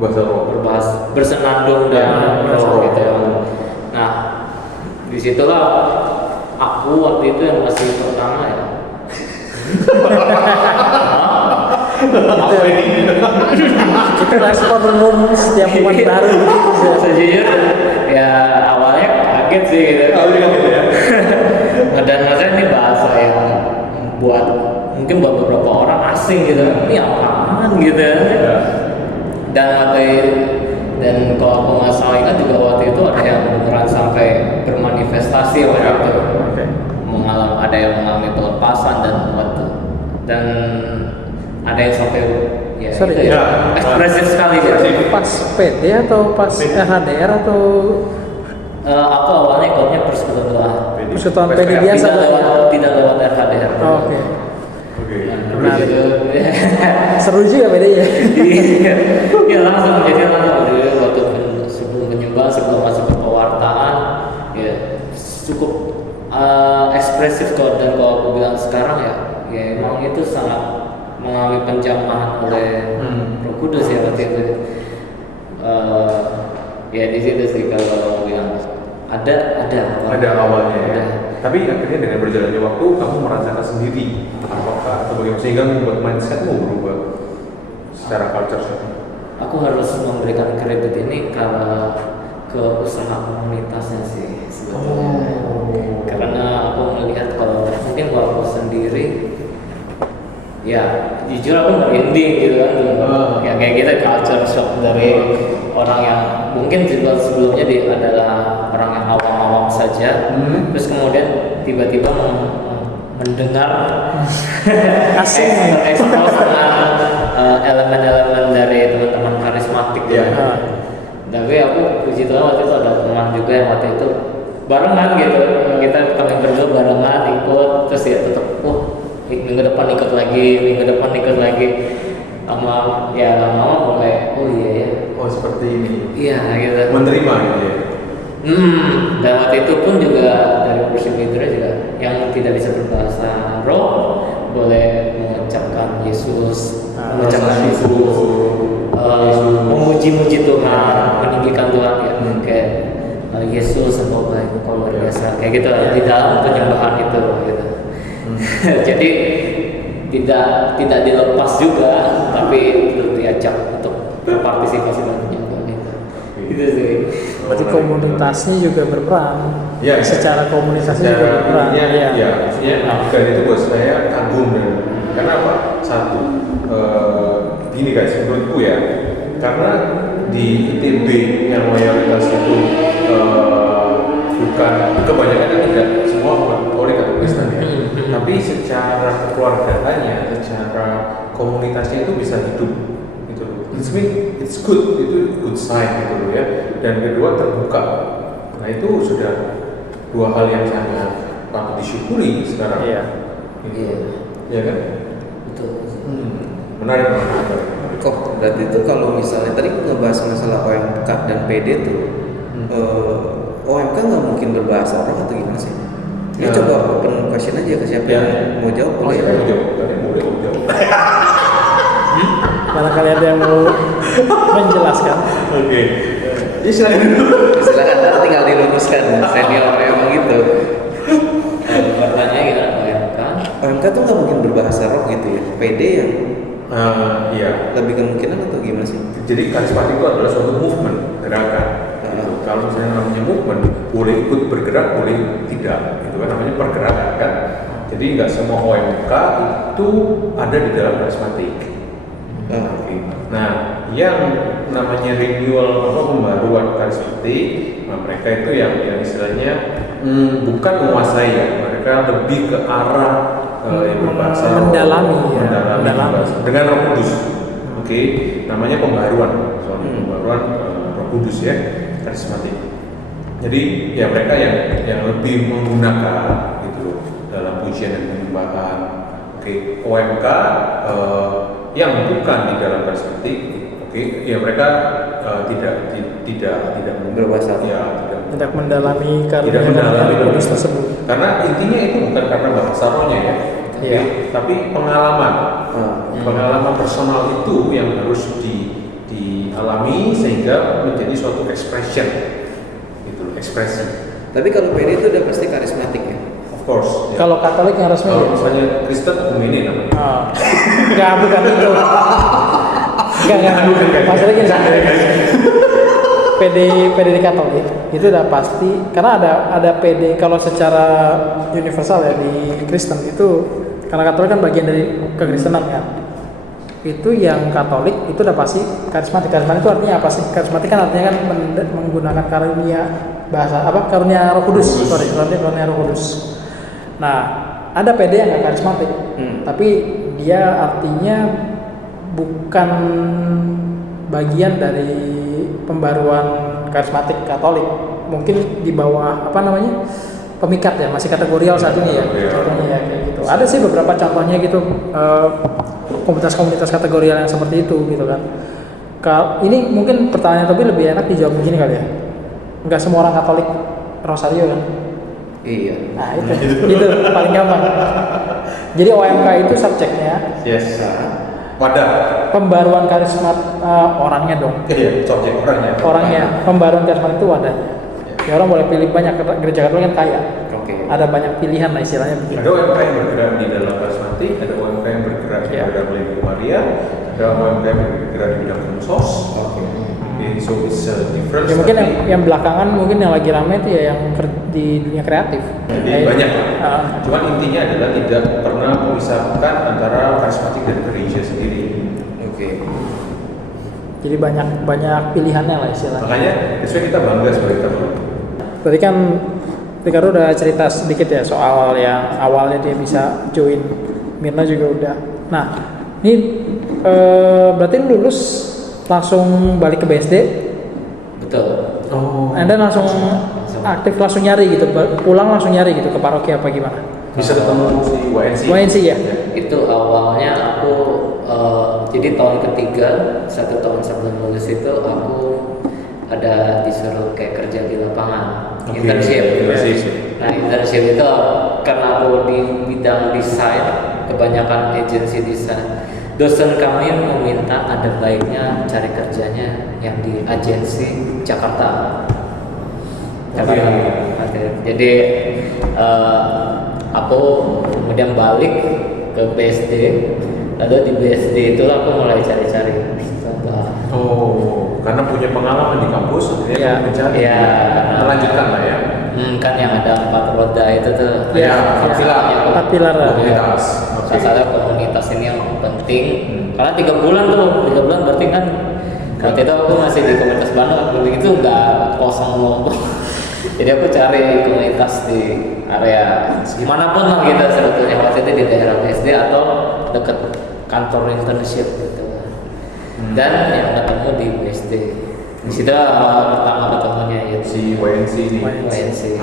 Bahasa roh. bersenandung dan Ya, roh roh. gitu. Nah disitulah aku waktu itu yang masih pertama ya. Apa ini? Itu respon umum setiap umat baru gitu. Sejujurnya ya awalnya kaget sih gitu. Awalnya kaget ya? Dan maksudnya ini bahasa yang buat mungkin buat beberapa orang asing gitu kan, ini apaan gitu dan kalau aku nggak salah ingat juga waktu itu ada yang beneran sampai bermanifestasi waktu itu ada yang mengalami pelepasan dan ada yang sampai Sorry, itu ekspresif sekali gitu. Pas PD atau pas RHDR atau aku awalnya ikutnya persekutuan persekutuan PD biasa? Tidak lewat RHDR. Oke. Menarik. Seru juga PD-nya. Iya langsung waktu sebelum penyembah, sebelum masuk ke pewartaan ya cukup ekspresif kok, dan kalau aku bilang sekarang ya emang itu sangat mengalami penjamahan oleh Roh Kudus ya waktu itu. Ya di situ sih kalau bilang ada awalnya ya. Ada. Tapi akhirnya dengan berjalannya waktu kamu merasakan sendiri apakah atau bagaimana sehingga membuat mindsetmu berubah secara culture shock. Aku harus memberikan kredit ini ke usaha komunitasnya sih sebetulnya. Karena aku melihat kalau aku sendiri ya jujur aku merinding gitu kan ya kayak gitu culture shock dari orang yang mungkin sebelumnya dia adalah orang yang awam-awam saja terus kemudian tiba-tiba mendengar ekspos dengan elemen-elemen dari teman-teman karismatik gitu. Tapi aku puji Tuhan waktu itu ada teman juga yang waktu itu barengan gitu, kami berdua barengan ikut terus ya tetap minggu depan ikut lagi sama mulai seperti ini iya gitu menerima gitu ya. Dan waktu itu pun juga dari worship leader juga yang tidak bisa berbahasa roh boleh mengucapkan Yesus, memuji-muji Tuhan, meninggikan Tuhan ya kayak Yesus semua baik, luar biasa kayak gitu di dalam penyembahan itu gitu. Jadi tidak dilepas juga, tapi diajak untuk berpartisipasi dalam penyembahan itu. Gitu sih. Berarti komunitasnya juga berperan. Ya, secara komunitasnya juga berperan. Iya. Dan itu buat saya kagum karena apa? Satu, gini guys, menurutku ya, karena di ITB yang mayoritas itu bukan kebanyakan tidak semua Katolik atau Kristen ya, tapi secara kekeluargaannya, secara komunitasnya itu bisa hidup. It's good, itu good sign gitu loh ya. Dan kedua terbuka. Nah itu sudah dua hal yang sangat patut disyukuri sekarang. Iya. Iya kan? Betul. Menarik. Kok berarti itu kalau misalnya tadi ngebahas masalah OMK dan PD tuh, OMK nggak mungkin berbahasa roh atau gimana sih? Ini coba open question aja ke siapa yang mau jawab boleh. Siapa mau jawab? Boleh jawab. Barangkali ada yang mau menjelaskan. Oke. Silakan tinggal diluruskan senior yang gitu. Pertanyaannya gimana OMK? OMK tuh nggak mungkin berbahasa roh gitu ya. PD yang iya. lebih kemungkinan atau gimana sih? Jadi karismatik itu adalah suatu movement, gerakan. Gitu. Kalau misalnya namanya movement, boleh ikut bergerak, boleh tidak. Itu kan namanya pergerakan kan. Jadi nggak semua OMK itu ada di dalam karismatik. Nah, yang namanya renewal atau pembaruan karismatik, mereka itu yang istilahnya bukan menguasai ya, mereka lebih ke arah berbahasa mendalami dengan Roh Kudus. Oke, namanya pembaruan, pembaruan Roh Kudus ya, karismatik. Jadi ya mereka yang lebih menggunakan gitu dalam pujian dan penyembahan. Oke, OMK yang bukan di dalam karismatik, ya mereka tidak berbahasa ya, tidak mendalami tidak mendalami kudus tersebut. Karena intinya itu bukan karena bahasa rohnya ya, tapi pengalaman personal itu yang harus dialami sehingga menjadi suatu expression, gitu, ekspresi. Tapi kalau PD itu udah pasti karismatik ya. Of course. Ya. Kalau Katolik yang resmi kalau misalnya Kristen Ekumene namanya. Enggak, bukan itu. Enggak. Maksudnya gini, PD di Katolik itu udah pasti karena ada PD kalau secara universal ya di Kristen itu karena Katolik kan bagian dari kekristenan kan. Itu yang Katolik itu udah pasti karismatik. Karismatik itu artinya apa sih? Karismatik kan artinya kan menggunakan karunia bahasa apa? Karunia Roh Kudus. Karunia Roh Kudus. Nah, ada PD yang nggak karismatik, tapi dia artinya bukan bagian dari pembaruan karismatik Katolik. Mungkin di bawah apa namanya? Pemikat ya, masih kategorial saat ini ya. Contohnya ya kayak gitu. Ada sih beberapa contohnya gitu, komunitas-komunitas kategorial yang seperti itu gitu kan. Ini mungkin pertanyaan tapi lebih enak dijawab begini kali ya. Enggak semua orang Katolik rosario kan? Iya. Nah itu paling gampang. Jadi OMK itu subjeknya. Yes. Wadah. Pembaruan karismat orangnya dong. Iya, subjek orangnya. Orangnya. Pembaruan karismat itu wadahnya. Ya orang boleh pilih banyak, gereja Katolik kan kaya. Oke. Ada banyak pilihan lah istilahnya begitu. Ada UMK yang bergerak di dalam karismatik, ada UMK yang bergerak di Ya. dalam Legion Maria, ada UMK yang bergerak di bidang kunsos. Oke. So it's different. Ya mungkin tapi- yang belakangan mungkin yang lagi ramai itu ya yang di dunia kreatif. Jadi Kayak- banyak. Ah. Cuman intinya adalah tidak pernah memisahkan antara karismatik dan gereja sendiri. Oke. Jadi banyak pilihannya lah istilahnya. Makanya sesuai kita bangga sebagai Katolik. Tadi kan Ricardo udah cerita sedikit ya soal yang awalnya dia bisa join, Mirna juga udah. Nah, ini berarti lu lulus langsung balik ke BSD, Betul. Oh. Anda langsung aktif langsung nyari gitu, pulang langsung nyari gitu ke paroki apa gimana? Bisa ketemu si WNC. WNC ya? Itu awalnya aku jadi tahun ketiga, 1 tahun sebelum lulus itu aku ada disuruh kayak kerja di lapangan, Oke, internship. internship. Nah internship itu karena aku di bidang desain, kebanyakan agensi desain, dosen kami meminta ada baiknya cari kerjanya yang di agensi Jakarta. Jadi aku kemudian balik ke BSD, lalu di BSD itu aku mulai cari-cari. Oh, karena punya pengalaman di kampus, akhirnya Iya. kamu mencari. Iya. Melanjutkan lah ya. Kan yang ada 4 roda itu tuh. Iya, Salah pilar. satunya 4 pilar. Komunitas. Oke. Salah satu komunitas ini yang penting. Karena 3 bulan tuh, 3 bulan berarti kan waktu itu aku masih di komunitas Bandung, itu nggak kosong lombok. Jadi aku cari komunitas di area manapun lah gitu sebetulnya, waktu itu di daerah BSD atau dekat kantor internship gitu. Dan yang ketemu di BSD. Di situ pertama ketemunya ya Si WNC ini. WNC.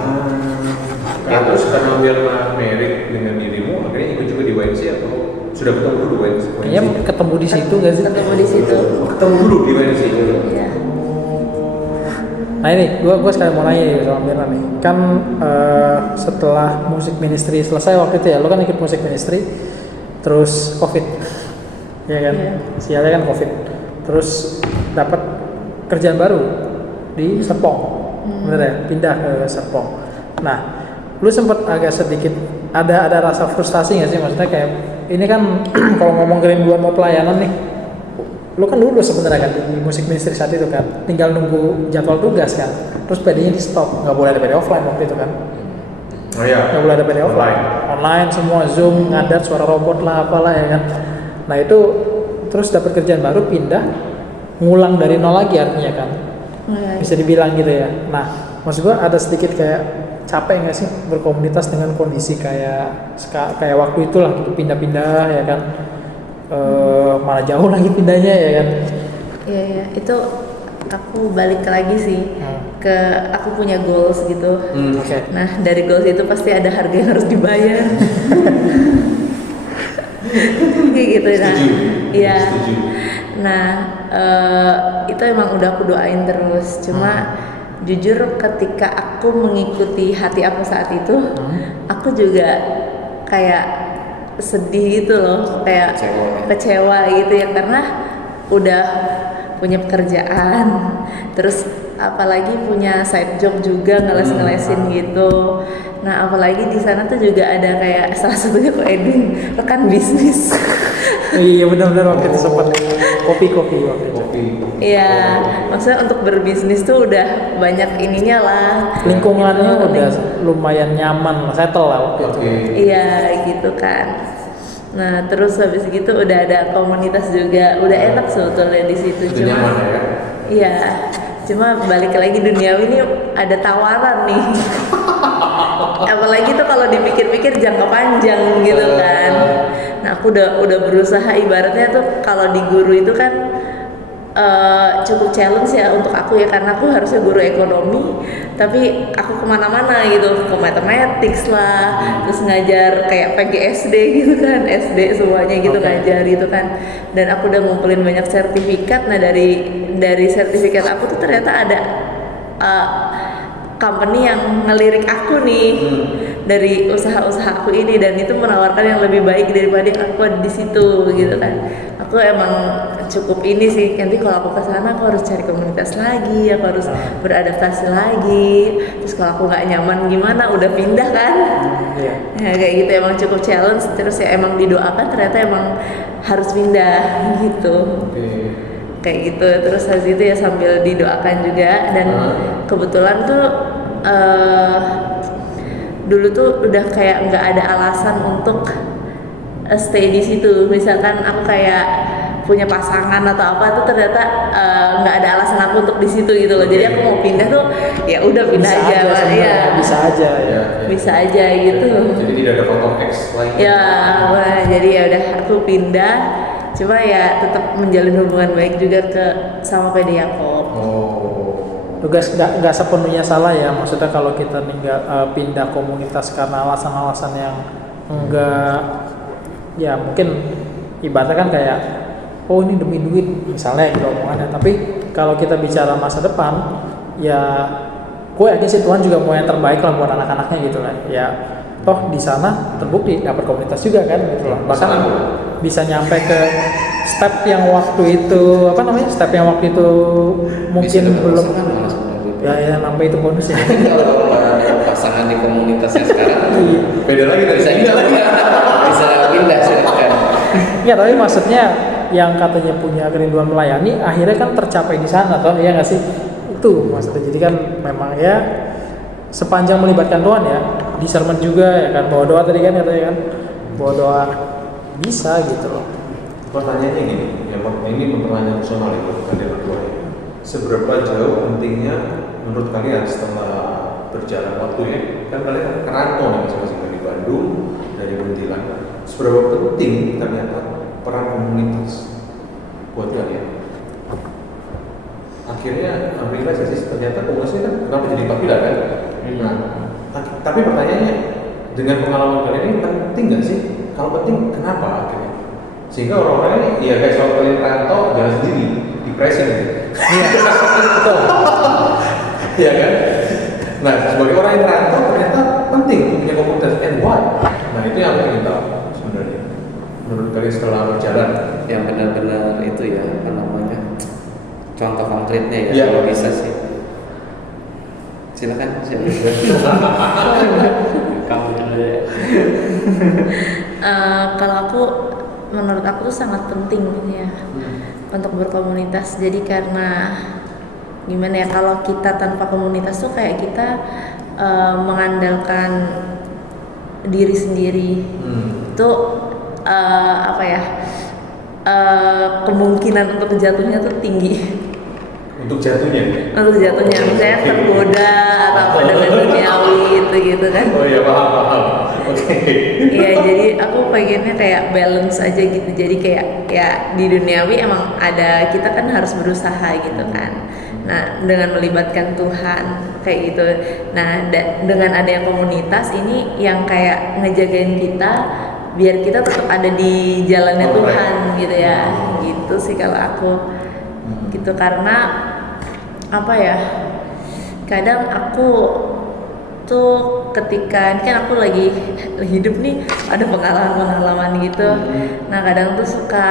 Nah, terus karena Mirna merit dengan dirimu, akhirnya ikut juga di WNC atau sudah ketemu dulu WNC? Kayaknya ketemu di situ gak sih? Ketemu di situ. Ketemu dulu di WNC dulu. Iya. Nah ini, gua sekali mau nanya nih sama Mirna nih. Kan setelah musik ministry selesai waktu itu ya, lo kan ikut musik ministry, terus COVID, ya kan? Iya. Sialnya kan COVID. Terus dapat kerjaan baru di Serpong, bener ya? Pindah ke Serpong. Nah, lu sempat agak sedikit ada rasa frustasi nggak sih? Maksudnya kayak ini kan kalau ngomong kerinduan mau pelayanan nih, lu kan lulus sebenarnya kan di musik ministry saat itu kan, tinggal nunggu jadwal tugas kan, terus PD-nya di stop, nggak boleh ada PD offline waktu itu kan, Oh iya. nggak boleh ada PD offline, online semua Zoom, ngadat suara robot lah apalah ya kan. Nah itu terus dapat kerjaan baru pindah, ngulang dari nol lagi artinya kan, bisa dibilang gitu ya. Nah maksud gua ada sedikit kayak capek nggak sih berkomunitas dengan kondisi kayak waktu itulah gitu, pindah-pindah ya kan. Malah jauh lagi pindahnya ya kan. Iya, iya. Itu aku balik lagi sih ke aku punya goals gitu. Oke. Nah, dari goals itu pasti ada harga yang harus dibayar. Kayak gitu. Nah, iya. Setuju. Nah, itu emang udah aku doain terus. Cuma jujur ketika aku mengikuti hati aku saat itu, aku juga kayak sedih gitu loh, kayak kecewa gitu ya, karena udah punya pekerjaan, terus apalagi punya side job juga ngeles-ngelesin gitu. Nah apalagi di sana tuh juga ada kayak salah satunya Ko Edwin, rekan bisnis. Iya benar-benar waktu itu sempat kopi waktu itu. Kopi. Iya, maksudnya untuk berbisnis tuh udah banyak ininya lah. Lingkungannya Gitu. udah lumayan nyaman, settle lah waktu itu. Oke. Iya gitu kan. Nah terus habis gitu udah ada komunitas juga, udah enak sebetulnya di situ. Itu nyaman ya. Iya, cuma balik lagi duniawi ini ada tawaran nih. Apalagi tuh kalau dipikir-pikir jangka panjang gitu kan. Nah aku udah berusaha, ibaratnya tuh kalau di guru itu kan cukup challenge ya untuk aku ya, karena aku harusnya guru ekonomi tapi aku kemana-mana gitu, ke mathematics lah, terus ngajar kayak PGSD gitu kan, SD semuanya gitu ngajar gitu kan. Dan aku udah ngumpulin banyak sertifikat. Nah dari sertifikat aku tuh ternyata ada company yang ngelirik aku nih dari usaha-usaha aku ini, dan itu menawarkan yang lebih baik daripada yang aku ada di situ gitu kan. Aku emang cukup ini sih, nanti kalau aku kesana aku harus cari komunitas lagi, aku harus beradaptasi lagi. Terus kalau aku nggak nyaman gimana, udah pindah kan. Ya kayak gitu, emang cukup challenge. Terus ya emang didoakan, ternyata emang harus pindah gitu. Kayak gitu. Terus habis itu ya sambil didoakan juga. Dan kebetulan tuh dulu tuh udah kayak nggak ada alasan untuk stay di situ. Misalkan aku kayak punya pasangan atau apa tuh, ternyata nggak ada alasan aku untuk di situ gitu loh. Jadi aku mau pindah tuh ya udah pindah Bisa aja, ya. Bisa aja ya. Bisa aja gitu. Jadi tidak ada faktor X lain. Ya, wah, jadi ya udah aku pindah. Cuma ya tetap menjalin hubungan baik juga sama PD Yakob. Tugas nggak sepenuhnya salah ya, maksudnya kalau kita pindah komunitas karena alasan-alasan yang enggak, ya mungkin ibaratnya kan kayak oh ini demi duit misalnya gitu omongannya. Tapi kalau kita bicara masa depan, ya gue yakin sih Tuhan juga mau yang terbaik lah buat anak-anaknya gitu lah. Ya toh di sana terbukti dapat komunitas juga kan gitu lah. Bahkan bisa nyampe ke step yang waktu itu step yang waktu itu mungkin belum. Ya nambah itu bonus ya. Kalau ada pasangan di komunitasnya sekarang Beda lagi dari bisa pindah lagi. Bisa pindah silakan. Ya tapi maksudnya yang katanya punya kerinduan melayani akhirnya kan tercapai di sana toh, ya nggak sih? Itu maksudnya. Jadi kan memang ya sepanjang melibatkan Tuhan ya, discernment juga ya kan, bawa doa tadi kan katanya kan, bawa doa bisa gitu loh. Pertanyaannya gini, ini pertanyaan personal itu kalian berdua ya. Seberapa jauh pentingnya menurut kalian setelah berjalan waktunya, kan kalian kerantau nih masing-masing dari Bandung, dari Muntilan. Seberapa penting ternyata peran komunitas buat kalian? Akhirnya alhamdulillah sih ternyata komunitas ini kan kenapa jadi papila kan? Nah, tapi pertanyaannya, dengan pengalaman kalian ini penting nggak sih? Kalau penting, kenapa akhirnya? Sehingga orang-orang ini ya guys, kalau kalian rantau jangan sendiri, depresi gitu. Iya, betul. Iya kan? Nah, sebagai orang yang rantau ternyata penting punya komunitas, and why? Nah, itu yang aku ingin tahu sebenarnya. Menurut kalian setelah berjalan, Yang benar-benar itu ya contoh konkretnya ya, Iya. kalau bisa sih. Silakan. Kamu dulu ya. Kalau aku, menurut aku tuh sangat penting ya untuk berkomunitas. Jadi karena gimana ya, kalau kita tanpa komunitas tuh kayak kita mengandalkan diri sendiri. Itu kemungkinan untuk jatuhnya tuh tinggi. untuk jatuhnya. Untuk jatuhnya, misalnya tergoda atau apa dengan duniawi gitu kan. Oh iya, paham. Oke. Iya, jadi aku pengennya kayak balance aja gitu. Jadi kayak ya di duniawi emang ada, kita kan harus berusaha gitu kan. Nah, dengan melibatkan Tuhan kayak gitu. Nah, dengan adanya komunitas ini yang kayak ngejagain kita biar kita tetap ada di jalannya Tuhan gitu ya. Gitu sih kalau aku. Gitu, karena apa ya, kadang aku tuh ketika ini kan aku lagi hidup nih ada pengalaman gitu. Nah kadang tuh suka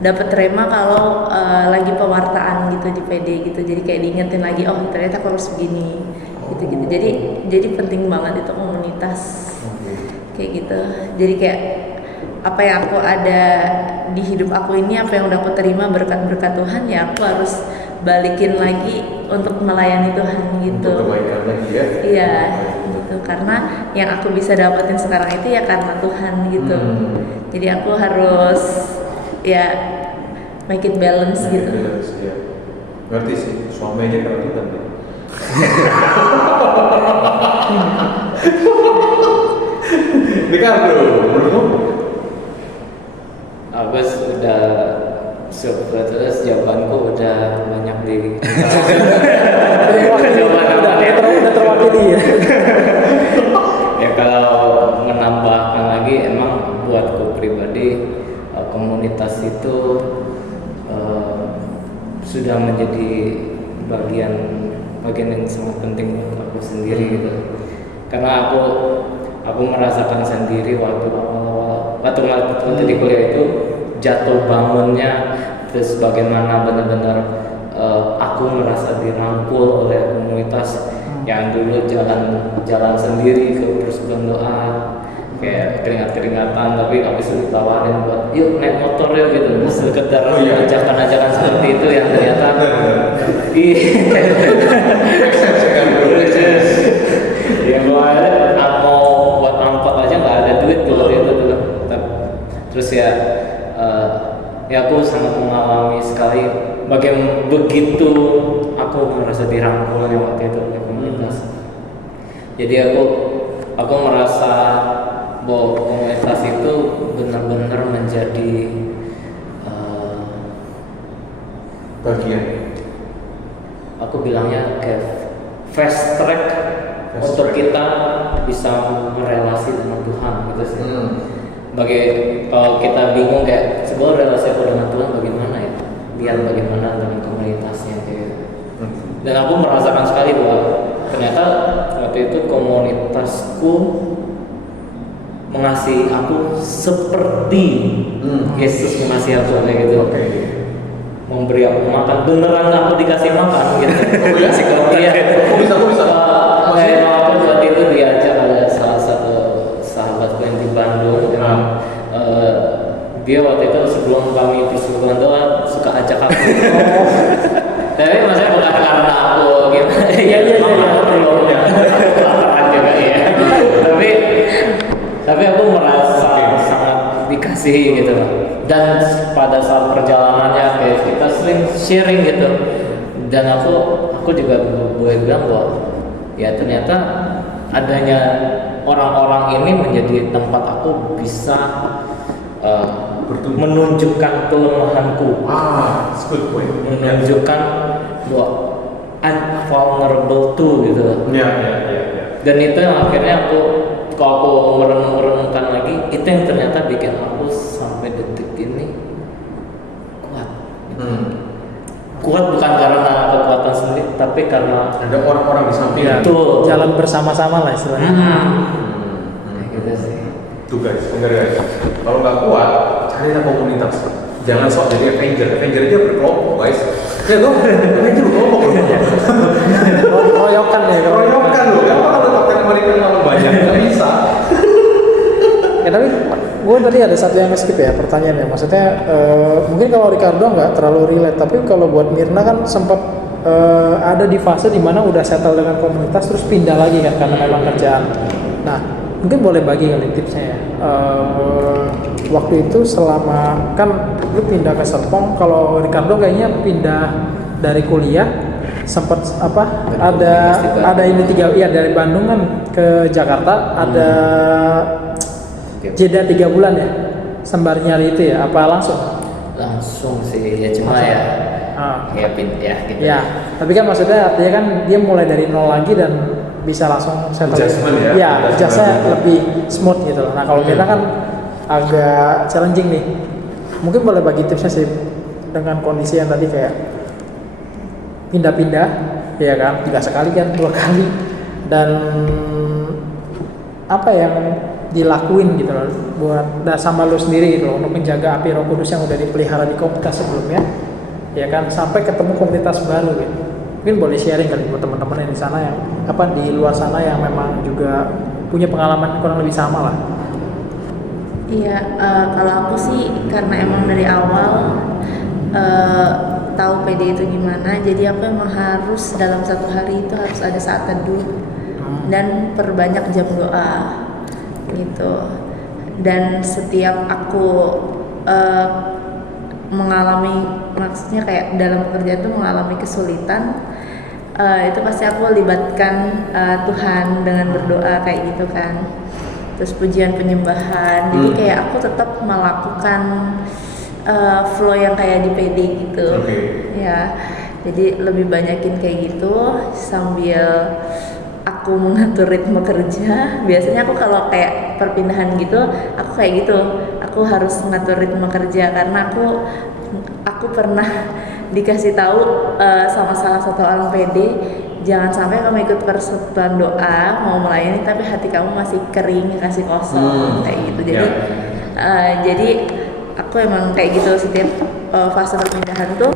dapat rema kalau lagi pewartaan gitu di PD gitu, jadi kayak diingetin lagi, oh ternyata aku harus begini gitu. Jadi penting banget itu komunitas kayak gitu. Jadi kayak apa yang aku ada di hidup aku ini, apa yang udah aku terima berkat-berkat Tuhan, ya aku harus balikin lagi untuk melayani Tuhan gitu. Untuk kebaikan lagi ya. Iya. gitu, karena yang aku bisa dapetin sekarang itu ya karena Tuhan gitu. Jadi aku harus ya make it balance gitu. Ya. Ngerti sih, suami aja karena Tuhan ya. Ricardo, menurutmu? Aku sudah sebetulnya jawabanku udah banyak di udah terwakili ya. Ya kalau menambahkan lagi, emang buatku pribadi komunitas itu sudah menjadi bagian yang sangat penting buat aku sendiri gitu. Karena aku merasakan sendiri waktu di kuliah itu jatuh bangunnya, terus bagaimana benar-benar aku merasa dirangkul oleh komunitas yang dulu jalan sendiri ke persekutuan doa, kayak keringat-keringatan, tapi habis itu ditawarin buat yuk naik motor yuk gitu, sekedar ajakan-ajakan seperti itu yang ternyata ya mau buat angkot aja nggak ada duit gitu itu dulu. Terus ya aku sangat mengalami sekali bagaimana begitu aku merasa dirangkulnya waktu itu oleh komunitas. Jadi aku merasa bahwa komunitas itu benar-benar menjadi bagian. Aku bilangnya kayak fast track untuk kita bisa merelasi dengan Tuhan gitu sih. Kalau kita bingung kayak sebuah relasi aku dengan Tuhan bagaimana ya, biar bagaimana dengan komunitasnya kayak. Dan aku merasakan sekali bahwa ternyata waktu itu komunitasku mengasihi aku seperti Yesus mengasihi aku kayak gitu. Memberi aku makan, beneran aku dikasih makan gitu. Dikasih iya. Kok bisa? Aku waktu itu diajak oleh salah satu sahabatku yang di Bandung. Dia waktu itu sebelum kami persekutuan doa suka ajak aku. Tapi maksudnya bukan karena aku gimana. Iya. Tapi aku merasa sangat dikasihi gitu. Dan pada saat perjalanannya kayak kita sering sharing gitu. Dan aku juga boleh bilang bahwa ya ternyata adanya orang-orang ini menjadi tempat aku bisa menunjukkan kelemahanku. That's good point. Menunjukkan bahwa I'm vulnerable too gitu. Ya. Dan itu yang akhirnya kalau aku merenung-renungkan lagi, itu yang ternyata bikin aku sampai detik ini kuat. Kuat bukan karena kekuatan sendiri, tapi karena ada orang-orang di samping. Betul. Jalan bersama-sama lah istilahnya. Gitu sih. Tuh guys, dengar guys. Kalau nggak kuat, carilah komunitas. Jangan sok jadi Avenger dia berkelompok guys. Ya tuh, Avenger berkelompok loh. Royokan ya. Royokan loh. Kenapa kalau Captain America kalau banyak nggak bisa? Ya tapi gue tadi ada satu yang skip ya pertanyaannya. Maksudnya mungkin kalau Ricardo nggak terlalu relate, tapi kalau buat Mirna kan sempat ada di fase dimana udah settle dengan komunitas terus pindah lagi kan karena memang kerjaan. Nah mungkin boleh bagi kali tipsnya ya. Waktu itu selama kan lu pindah ke Serpong, kalau Ricardo kayaknya pindah dari kuliah sempat ada ini dari Bandung kan ke Jakarta ada jeda 3 bulan ya sembari nyari itu ya apa langsung sih ya cuma ya pindah gitu ya tapi kan maksudnya artinya kan dia mulai dari nol lagi dan bisa langsung settle adjustnya lebih smooth gitu. Nah kalau kita kan agak challenging nih, mungkin boleh bagi tipsnya sih dengan kondisi yang tadi kayak pindah-pindah ya kan, 3 sekali kan 2 kali, dan apa yang dilakuin gitu loh buat sama lu sendiri gitu loh untuk menjaga api Roh Kudus yang udah dipelihara di komunitas sebelumnya ya kan, sampai ketemu komunitas baru gitu. Mungkin boleh sharing kali buat teman-teman yang di sana yang di luar sana yang memang juga punya pengalaman kurang lebih sama lah. Iya, kalau aku sih karena emang dari awal tahu PD itu gimana, jadi aku emang harus dalam 1 hari itu harus ada saat teduh. dan perbanyak jam doa gitu. Dan setiap aku mengalami, maksudnya kayak dalam pekerjaan itu mengalami kesulitan, itu pasti aku libatkan Tuhan dengan berdoa kayak gitu kan. Terus pujian penyembahan, jadi kayak aku tetap melakukan flow yang kayak di PD gitu. Ya, jadi lebih banyakin kayak gitu sambil aku mengatur ritme kerja. Biasanya aku kalau kayak perpindahan gitu, aku kayak gitu, aku harus ngatur ritme kerja karena aku pernah dikasih tahu sama salah satu orang PD, jangan sampai kamu ikut persekutuan doa mau melayani tapi hati kamu masih kering, kasih kosong kayak gitu. Jadi jadi aku emang kayak gitu setiap fase perpindahan tuh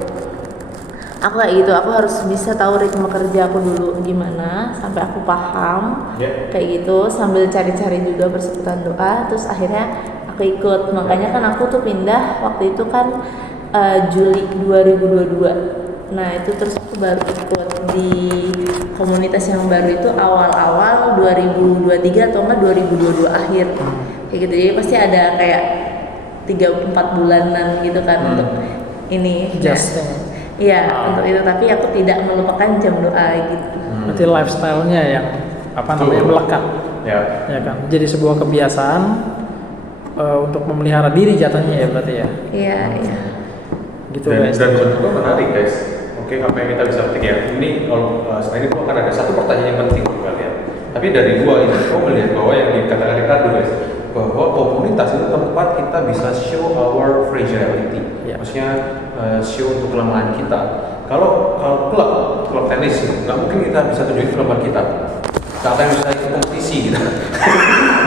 aku kayak gitu, aku harus bisa tahu ritme kerja aku dulu gimana sampai aku paham kayak gitu, sambil cari-cari juga persekutuan doa, terus akhirnya aku ikut. Makanya kan aku tuh pindah waktu itu kan Juli 2022. Nah itu terus aku baru ikut di komunitas yang baru itu awal-awal 2023 atau enggak 2022 akhir kayak gitu. Jadi pasti ada kayak 3-4 bulanan gitu kan untuk ini. Iya, untuk itu, tapi aku tidak melupakan jam doa gitu. Berarti lifestyle-nya yang melekat. Ya kan. Jadi sebuah kebiasaan untuk memelihara diri jatuhnya ya berarti ya. Iya. Gitu dan guys. Dan menurut gue menarik guys. Oke, apa yang kita bisa petik ya? Ini kalau setelah ini gue akan ada satu pertanyaan yang penting untuk kalian. Tapi dari dua ini, gue melihat bahwa yang dikatakan Ricardo guys, bahwa komunitas itu tempat kita bisa show our fragility. Maksudnya show untuk kelemahan kita. Kalau klub tenis nggak mungkin kita bisa tunjukin kelemahan kita. Nggak akan bisa ikut kompetisi gitu.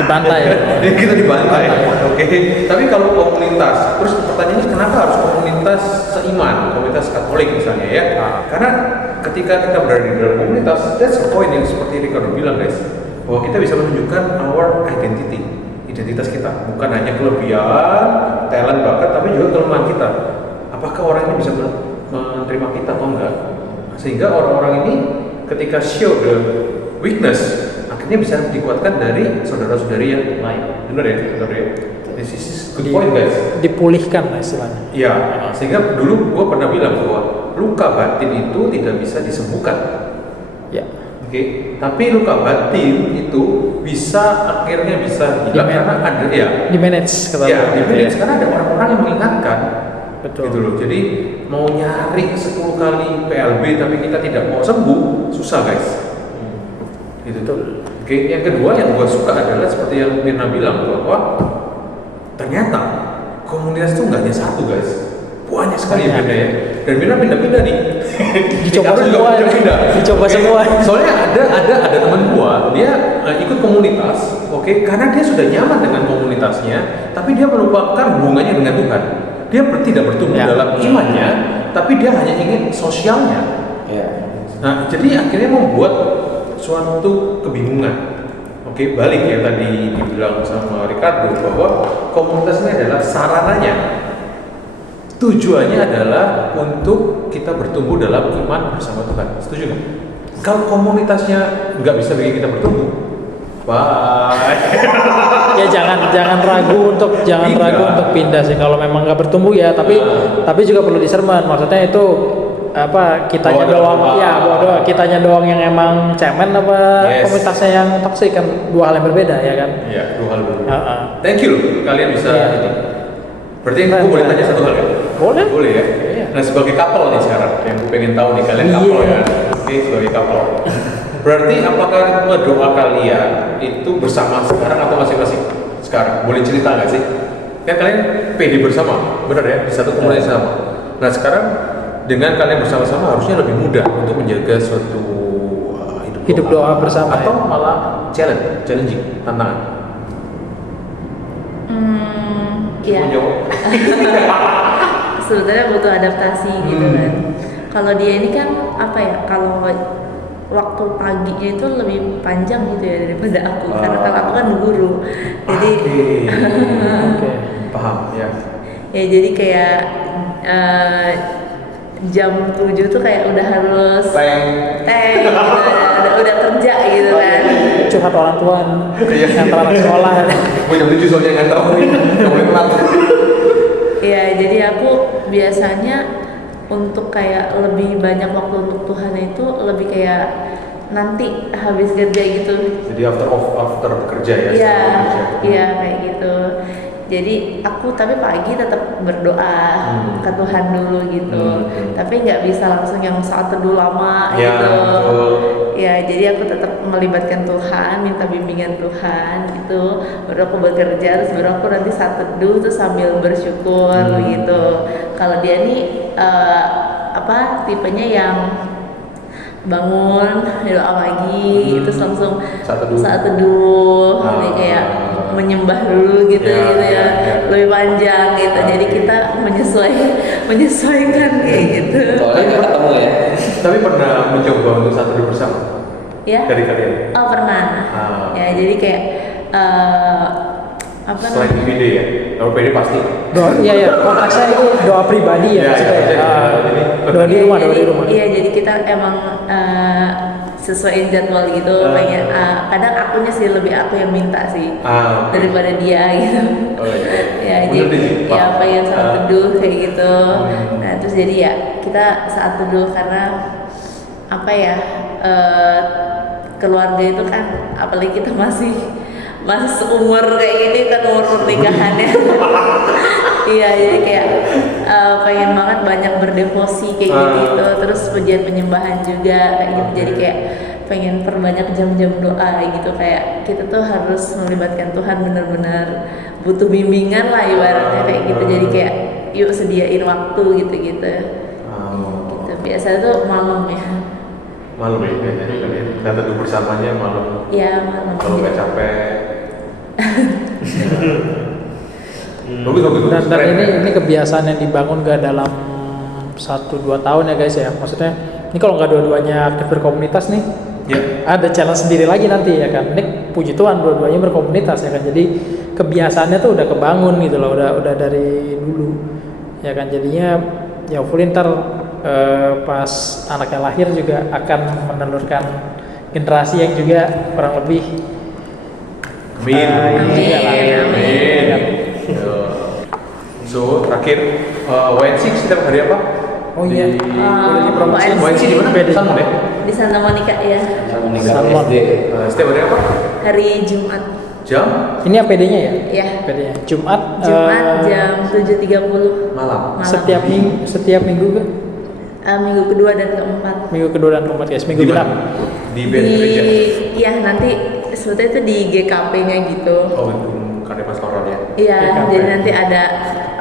Dibantai ya. Kita dibantai. Oke. Tapi kalau komunitas, terus pertanyaannya kenapa harus komunitas seiman, komunitas Katolik misalnya ya? Karena ketika kita berada di dalam komunitas, that's the point yang seperti Ricardo bilang guys, bahwa kita bisa menunjukkan our identitas kita, bukan hanya kelebihan, talent, bakat, tapi juga kelemahan kita. Apakah orang ini bisa menerima kita atau enggak? Sehingga orang-orang ini ketika show the weakness, akhirnya bisa dikuatkan dari saudara-saudari yang lain. Benar ya? This is good point guys. Dipulihkan lah istilahnya. Iya, sehingga dulu gue pernah bilang bahwa luka batin itu tidak bisa disembuhkan. Ya. Oke, tapi luka batin itu akhirnya bisa hilang karena ada di manage kata di manage karena ada orang-orang yang mengingatkan. Betul. Gitu loh. Jadi mau nyari 10 kali PLB tapi kita tidak mau sembuh, susah guys. Gitu. Oke, yang kedua yang gue suka adalah seperti yang Mirna bilang bahwa ternyata komunitas itu nggak hanya satu guys, banyak sekali yang beda ya. Dan Mirna pindah-pindah nih. Dicoba semua. Soalnya ada teman gua, dia ikut komunitas, karena dia sudah nyaman dengan komunitasnya, tapi dia melupakan hubungannya dengan Tuhan. Dia tidak bertumbuh dalam imannya, tapi dia hanya ingin sosialnya. Nah, jadi akhirnya membuat suatu kebingungan. Balik ya tadi dibilang sama Ricardo bahwa komunitas ini adalah sarananya. Tujuannya adalah untuk kita bertumbuh dalam iman bersama Tuhan. Setuju nggak? Kalau komunitasnya nggak bisa bikin kita bertumbuh, bye. Ya jangan ragu untuk pindah sih kalau memang nggak bertumbuh ya. Tapi juga perlu diserman. Maksudnya itu kitanya doang yang emang cemen komunitasnya yang toksik kan, dua hal yang berbeda ya kan. Iya, dua hal berbeda. Thank you kalian bisa ini. Berarti gue boleh tanya satu hal ya? Boleh ya? Iya. Nah sebagai couple nih sekarang, yang gue pengen tahu nih kalian couple ya. Sebagai couple. Berarti apakah doa kalian itu bersama sekarang atau masing-masing? Sekarang, boleh cerita nggak sih? Kan kalian PD bersama, benar ya? Di satu komunitas sama. Nah sekarang dengan kalian bersama-sama harusnya lebih mudah untuk menjaga suatu hidup doa bersama atau malah challenging, tantangan. Iya. Sebetulnya butuh adaptasi gitu kan. Kalau dia ini kan kalau waktu paginya itu lebih panjang gitu ya daripada aku, karena kalau aku kan guru, jadi paham ya. Ya jadi kayak jam 7 tuh kayak udah harus gitu, udah kerja gitu kan. curhat orang tua, Iya. ngantar anak sekolah. Gue jam 7 soalnya ngantar, nggak boleh telat. Iya, jadi aku biasanya untuk kayak lebih banyak waktu untuk Tuhan itu lebih kayak nanti habis kerja gitu. Jadi after bekerja ya? Iya, setelah bekerja. iya kayak gitu. Jadi aku tapi pagi tetap berdoa ke Tuhan dulu gitu. Tapi nggak bisa langsung yang saat teduh lama Ya, gitu. betul. Ya, jadi aku tetap melibatkan Tuhan, minta bimbingan Tuhan gitu. Baru aku bekerja, terus baru aku nanti saat teduh terus sambil bersyukur gitu. Kalau dia nih tipenya yang bangun doa pagi terus langsung Saat teduh. teduh jadi kayak menyembah dulu gitu Ya. lebih panjang gitu. Jadi kita menyesuaikan kayak gitu. Soalnya nggak ketemu ya. Tapi pernah mencoba untuk saat teduh bersama? Ya. Dari kalian? Oh pernah. Ya jadi kayak Selain di PD ya? Kalau PD pasti. Iya, konteksnya itu doa pribadi ya. Doa di rumah, doa di rumah. Iya, jadi kita emang sesuaiin jadwal gitu. Pengen kadang akunya sih lebih aku yang minta sih daripada dia gitu. Oh iya. Ya, Bener jadi deh, ya Pak. pengen saat teduh kayak gitu. Nah, terus jadi ya kita saat teduh karena apa ya? Keluarga itu kan apalagi kita masih seumur kayak gini kan umur pernikahannya. Iya, jadi kayak pengen banget banyak berdevosi kayak gitu. Terus pujian penyembahan juga kayak gitu. Jadi kayak pengen perbanyak jam-jam doa gitu. Kayak kita tuh harus melibatkan Tuhan, benar-benar butuh bimbingan lah ibaratnya kayak gitu. Jadi kayak yuk sediain waktu gitu-gitu. Gitu. Biasanya tuh malam ya. Malam ya biasanya kalian. Dan teduh bersamanya malam. Iya, malam. Kalau nggak capek. Bagus. Dan Keren, ini kebiasaan yang dibangun gak dalam 1-2 tahun ya guys ya. Maksudnya ini kalau nggak dua-duanya aktif berkomunitas nih, Ya. ada challenge sendiri lagi nanti ya kan. Ini puji Tuhan dua-duanya berkomunitas ya kan. Jadi kebiasaannya tuh udah kebangun gitu loh, udah dari dulu ya kan. Jadinya ya hopefully ntar pas anaknya lahir juga akan menelurkan generasi yang juga kurang lebih Amin. Amin. So terakhir WNC setiap hari apa? Oh iya. Boleh dipromosiin. WNC di mana? Beda. Salmon ya? Di Santa Monica ya. Sama meninggal Salmon. SD. Setiap hari apa? Hari Jumat. Jam? Ini APD-nya ya? Ya. APD-nya. Jumat Jam 7.30 Malam. malam. setiap minggu kan? Minggu kedua dan keempat. Minggu kedua dan keempat guys. Minggu Di genap. mana? Di band gereja. Iya nanti sebetulnya itu di GKP-nya gitu. Oh, karena pastoral ya. Iya, GKP. jadi nanti ada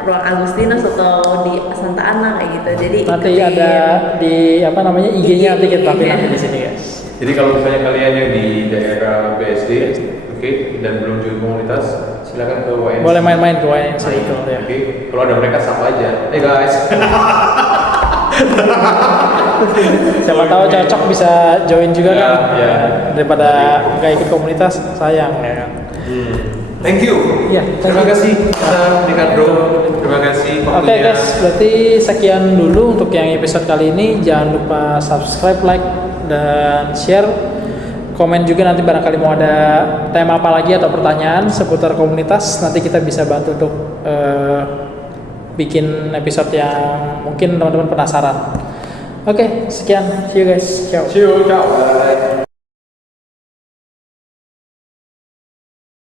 ruang Agustinus atau di Santa Ana kayak gitu. Jadi Nanti ikutin. ada di apa namanya IG-nya nanti kita tampil IG-nya. nanti di sini guys. Jadi kalau misalnya kalian yang di daerah BSD, oke, dan belum join komunitas, silakan ke WNC. Boleh main-main ke WNC Main. itu ya. Oke, kalau ada mereka sapa aja. Hey guys. Siapa tahu cocok bisa join juga Ya, kan. ya. Daripada nggak ikut komunitas sayang ya kan. Thank you. Iya, Terima kasih Mas Ricardo. Terima kasih Oke waktunya. guys, berarti sekian dulu untuk yang episode kali ini. Jangan lupa subscribe, like, dan share. Komen juga nanti barangkali mau ada tema apa lagi atau pertanyaan seputar komunitas. Nanti kita bisa bantu untuk bikin episode yang mungkin teman-teman penasaran. Oke, sekian. See you guys. Ciao. See you, ciao. Bye.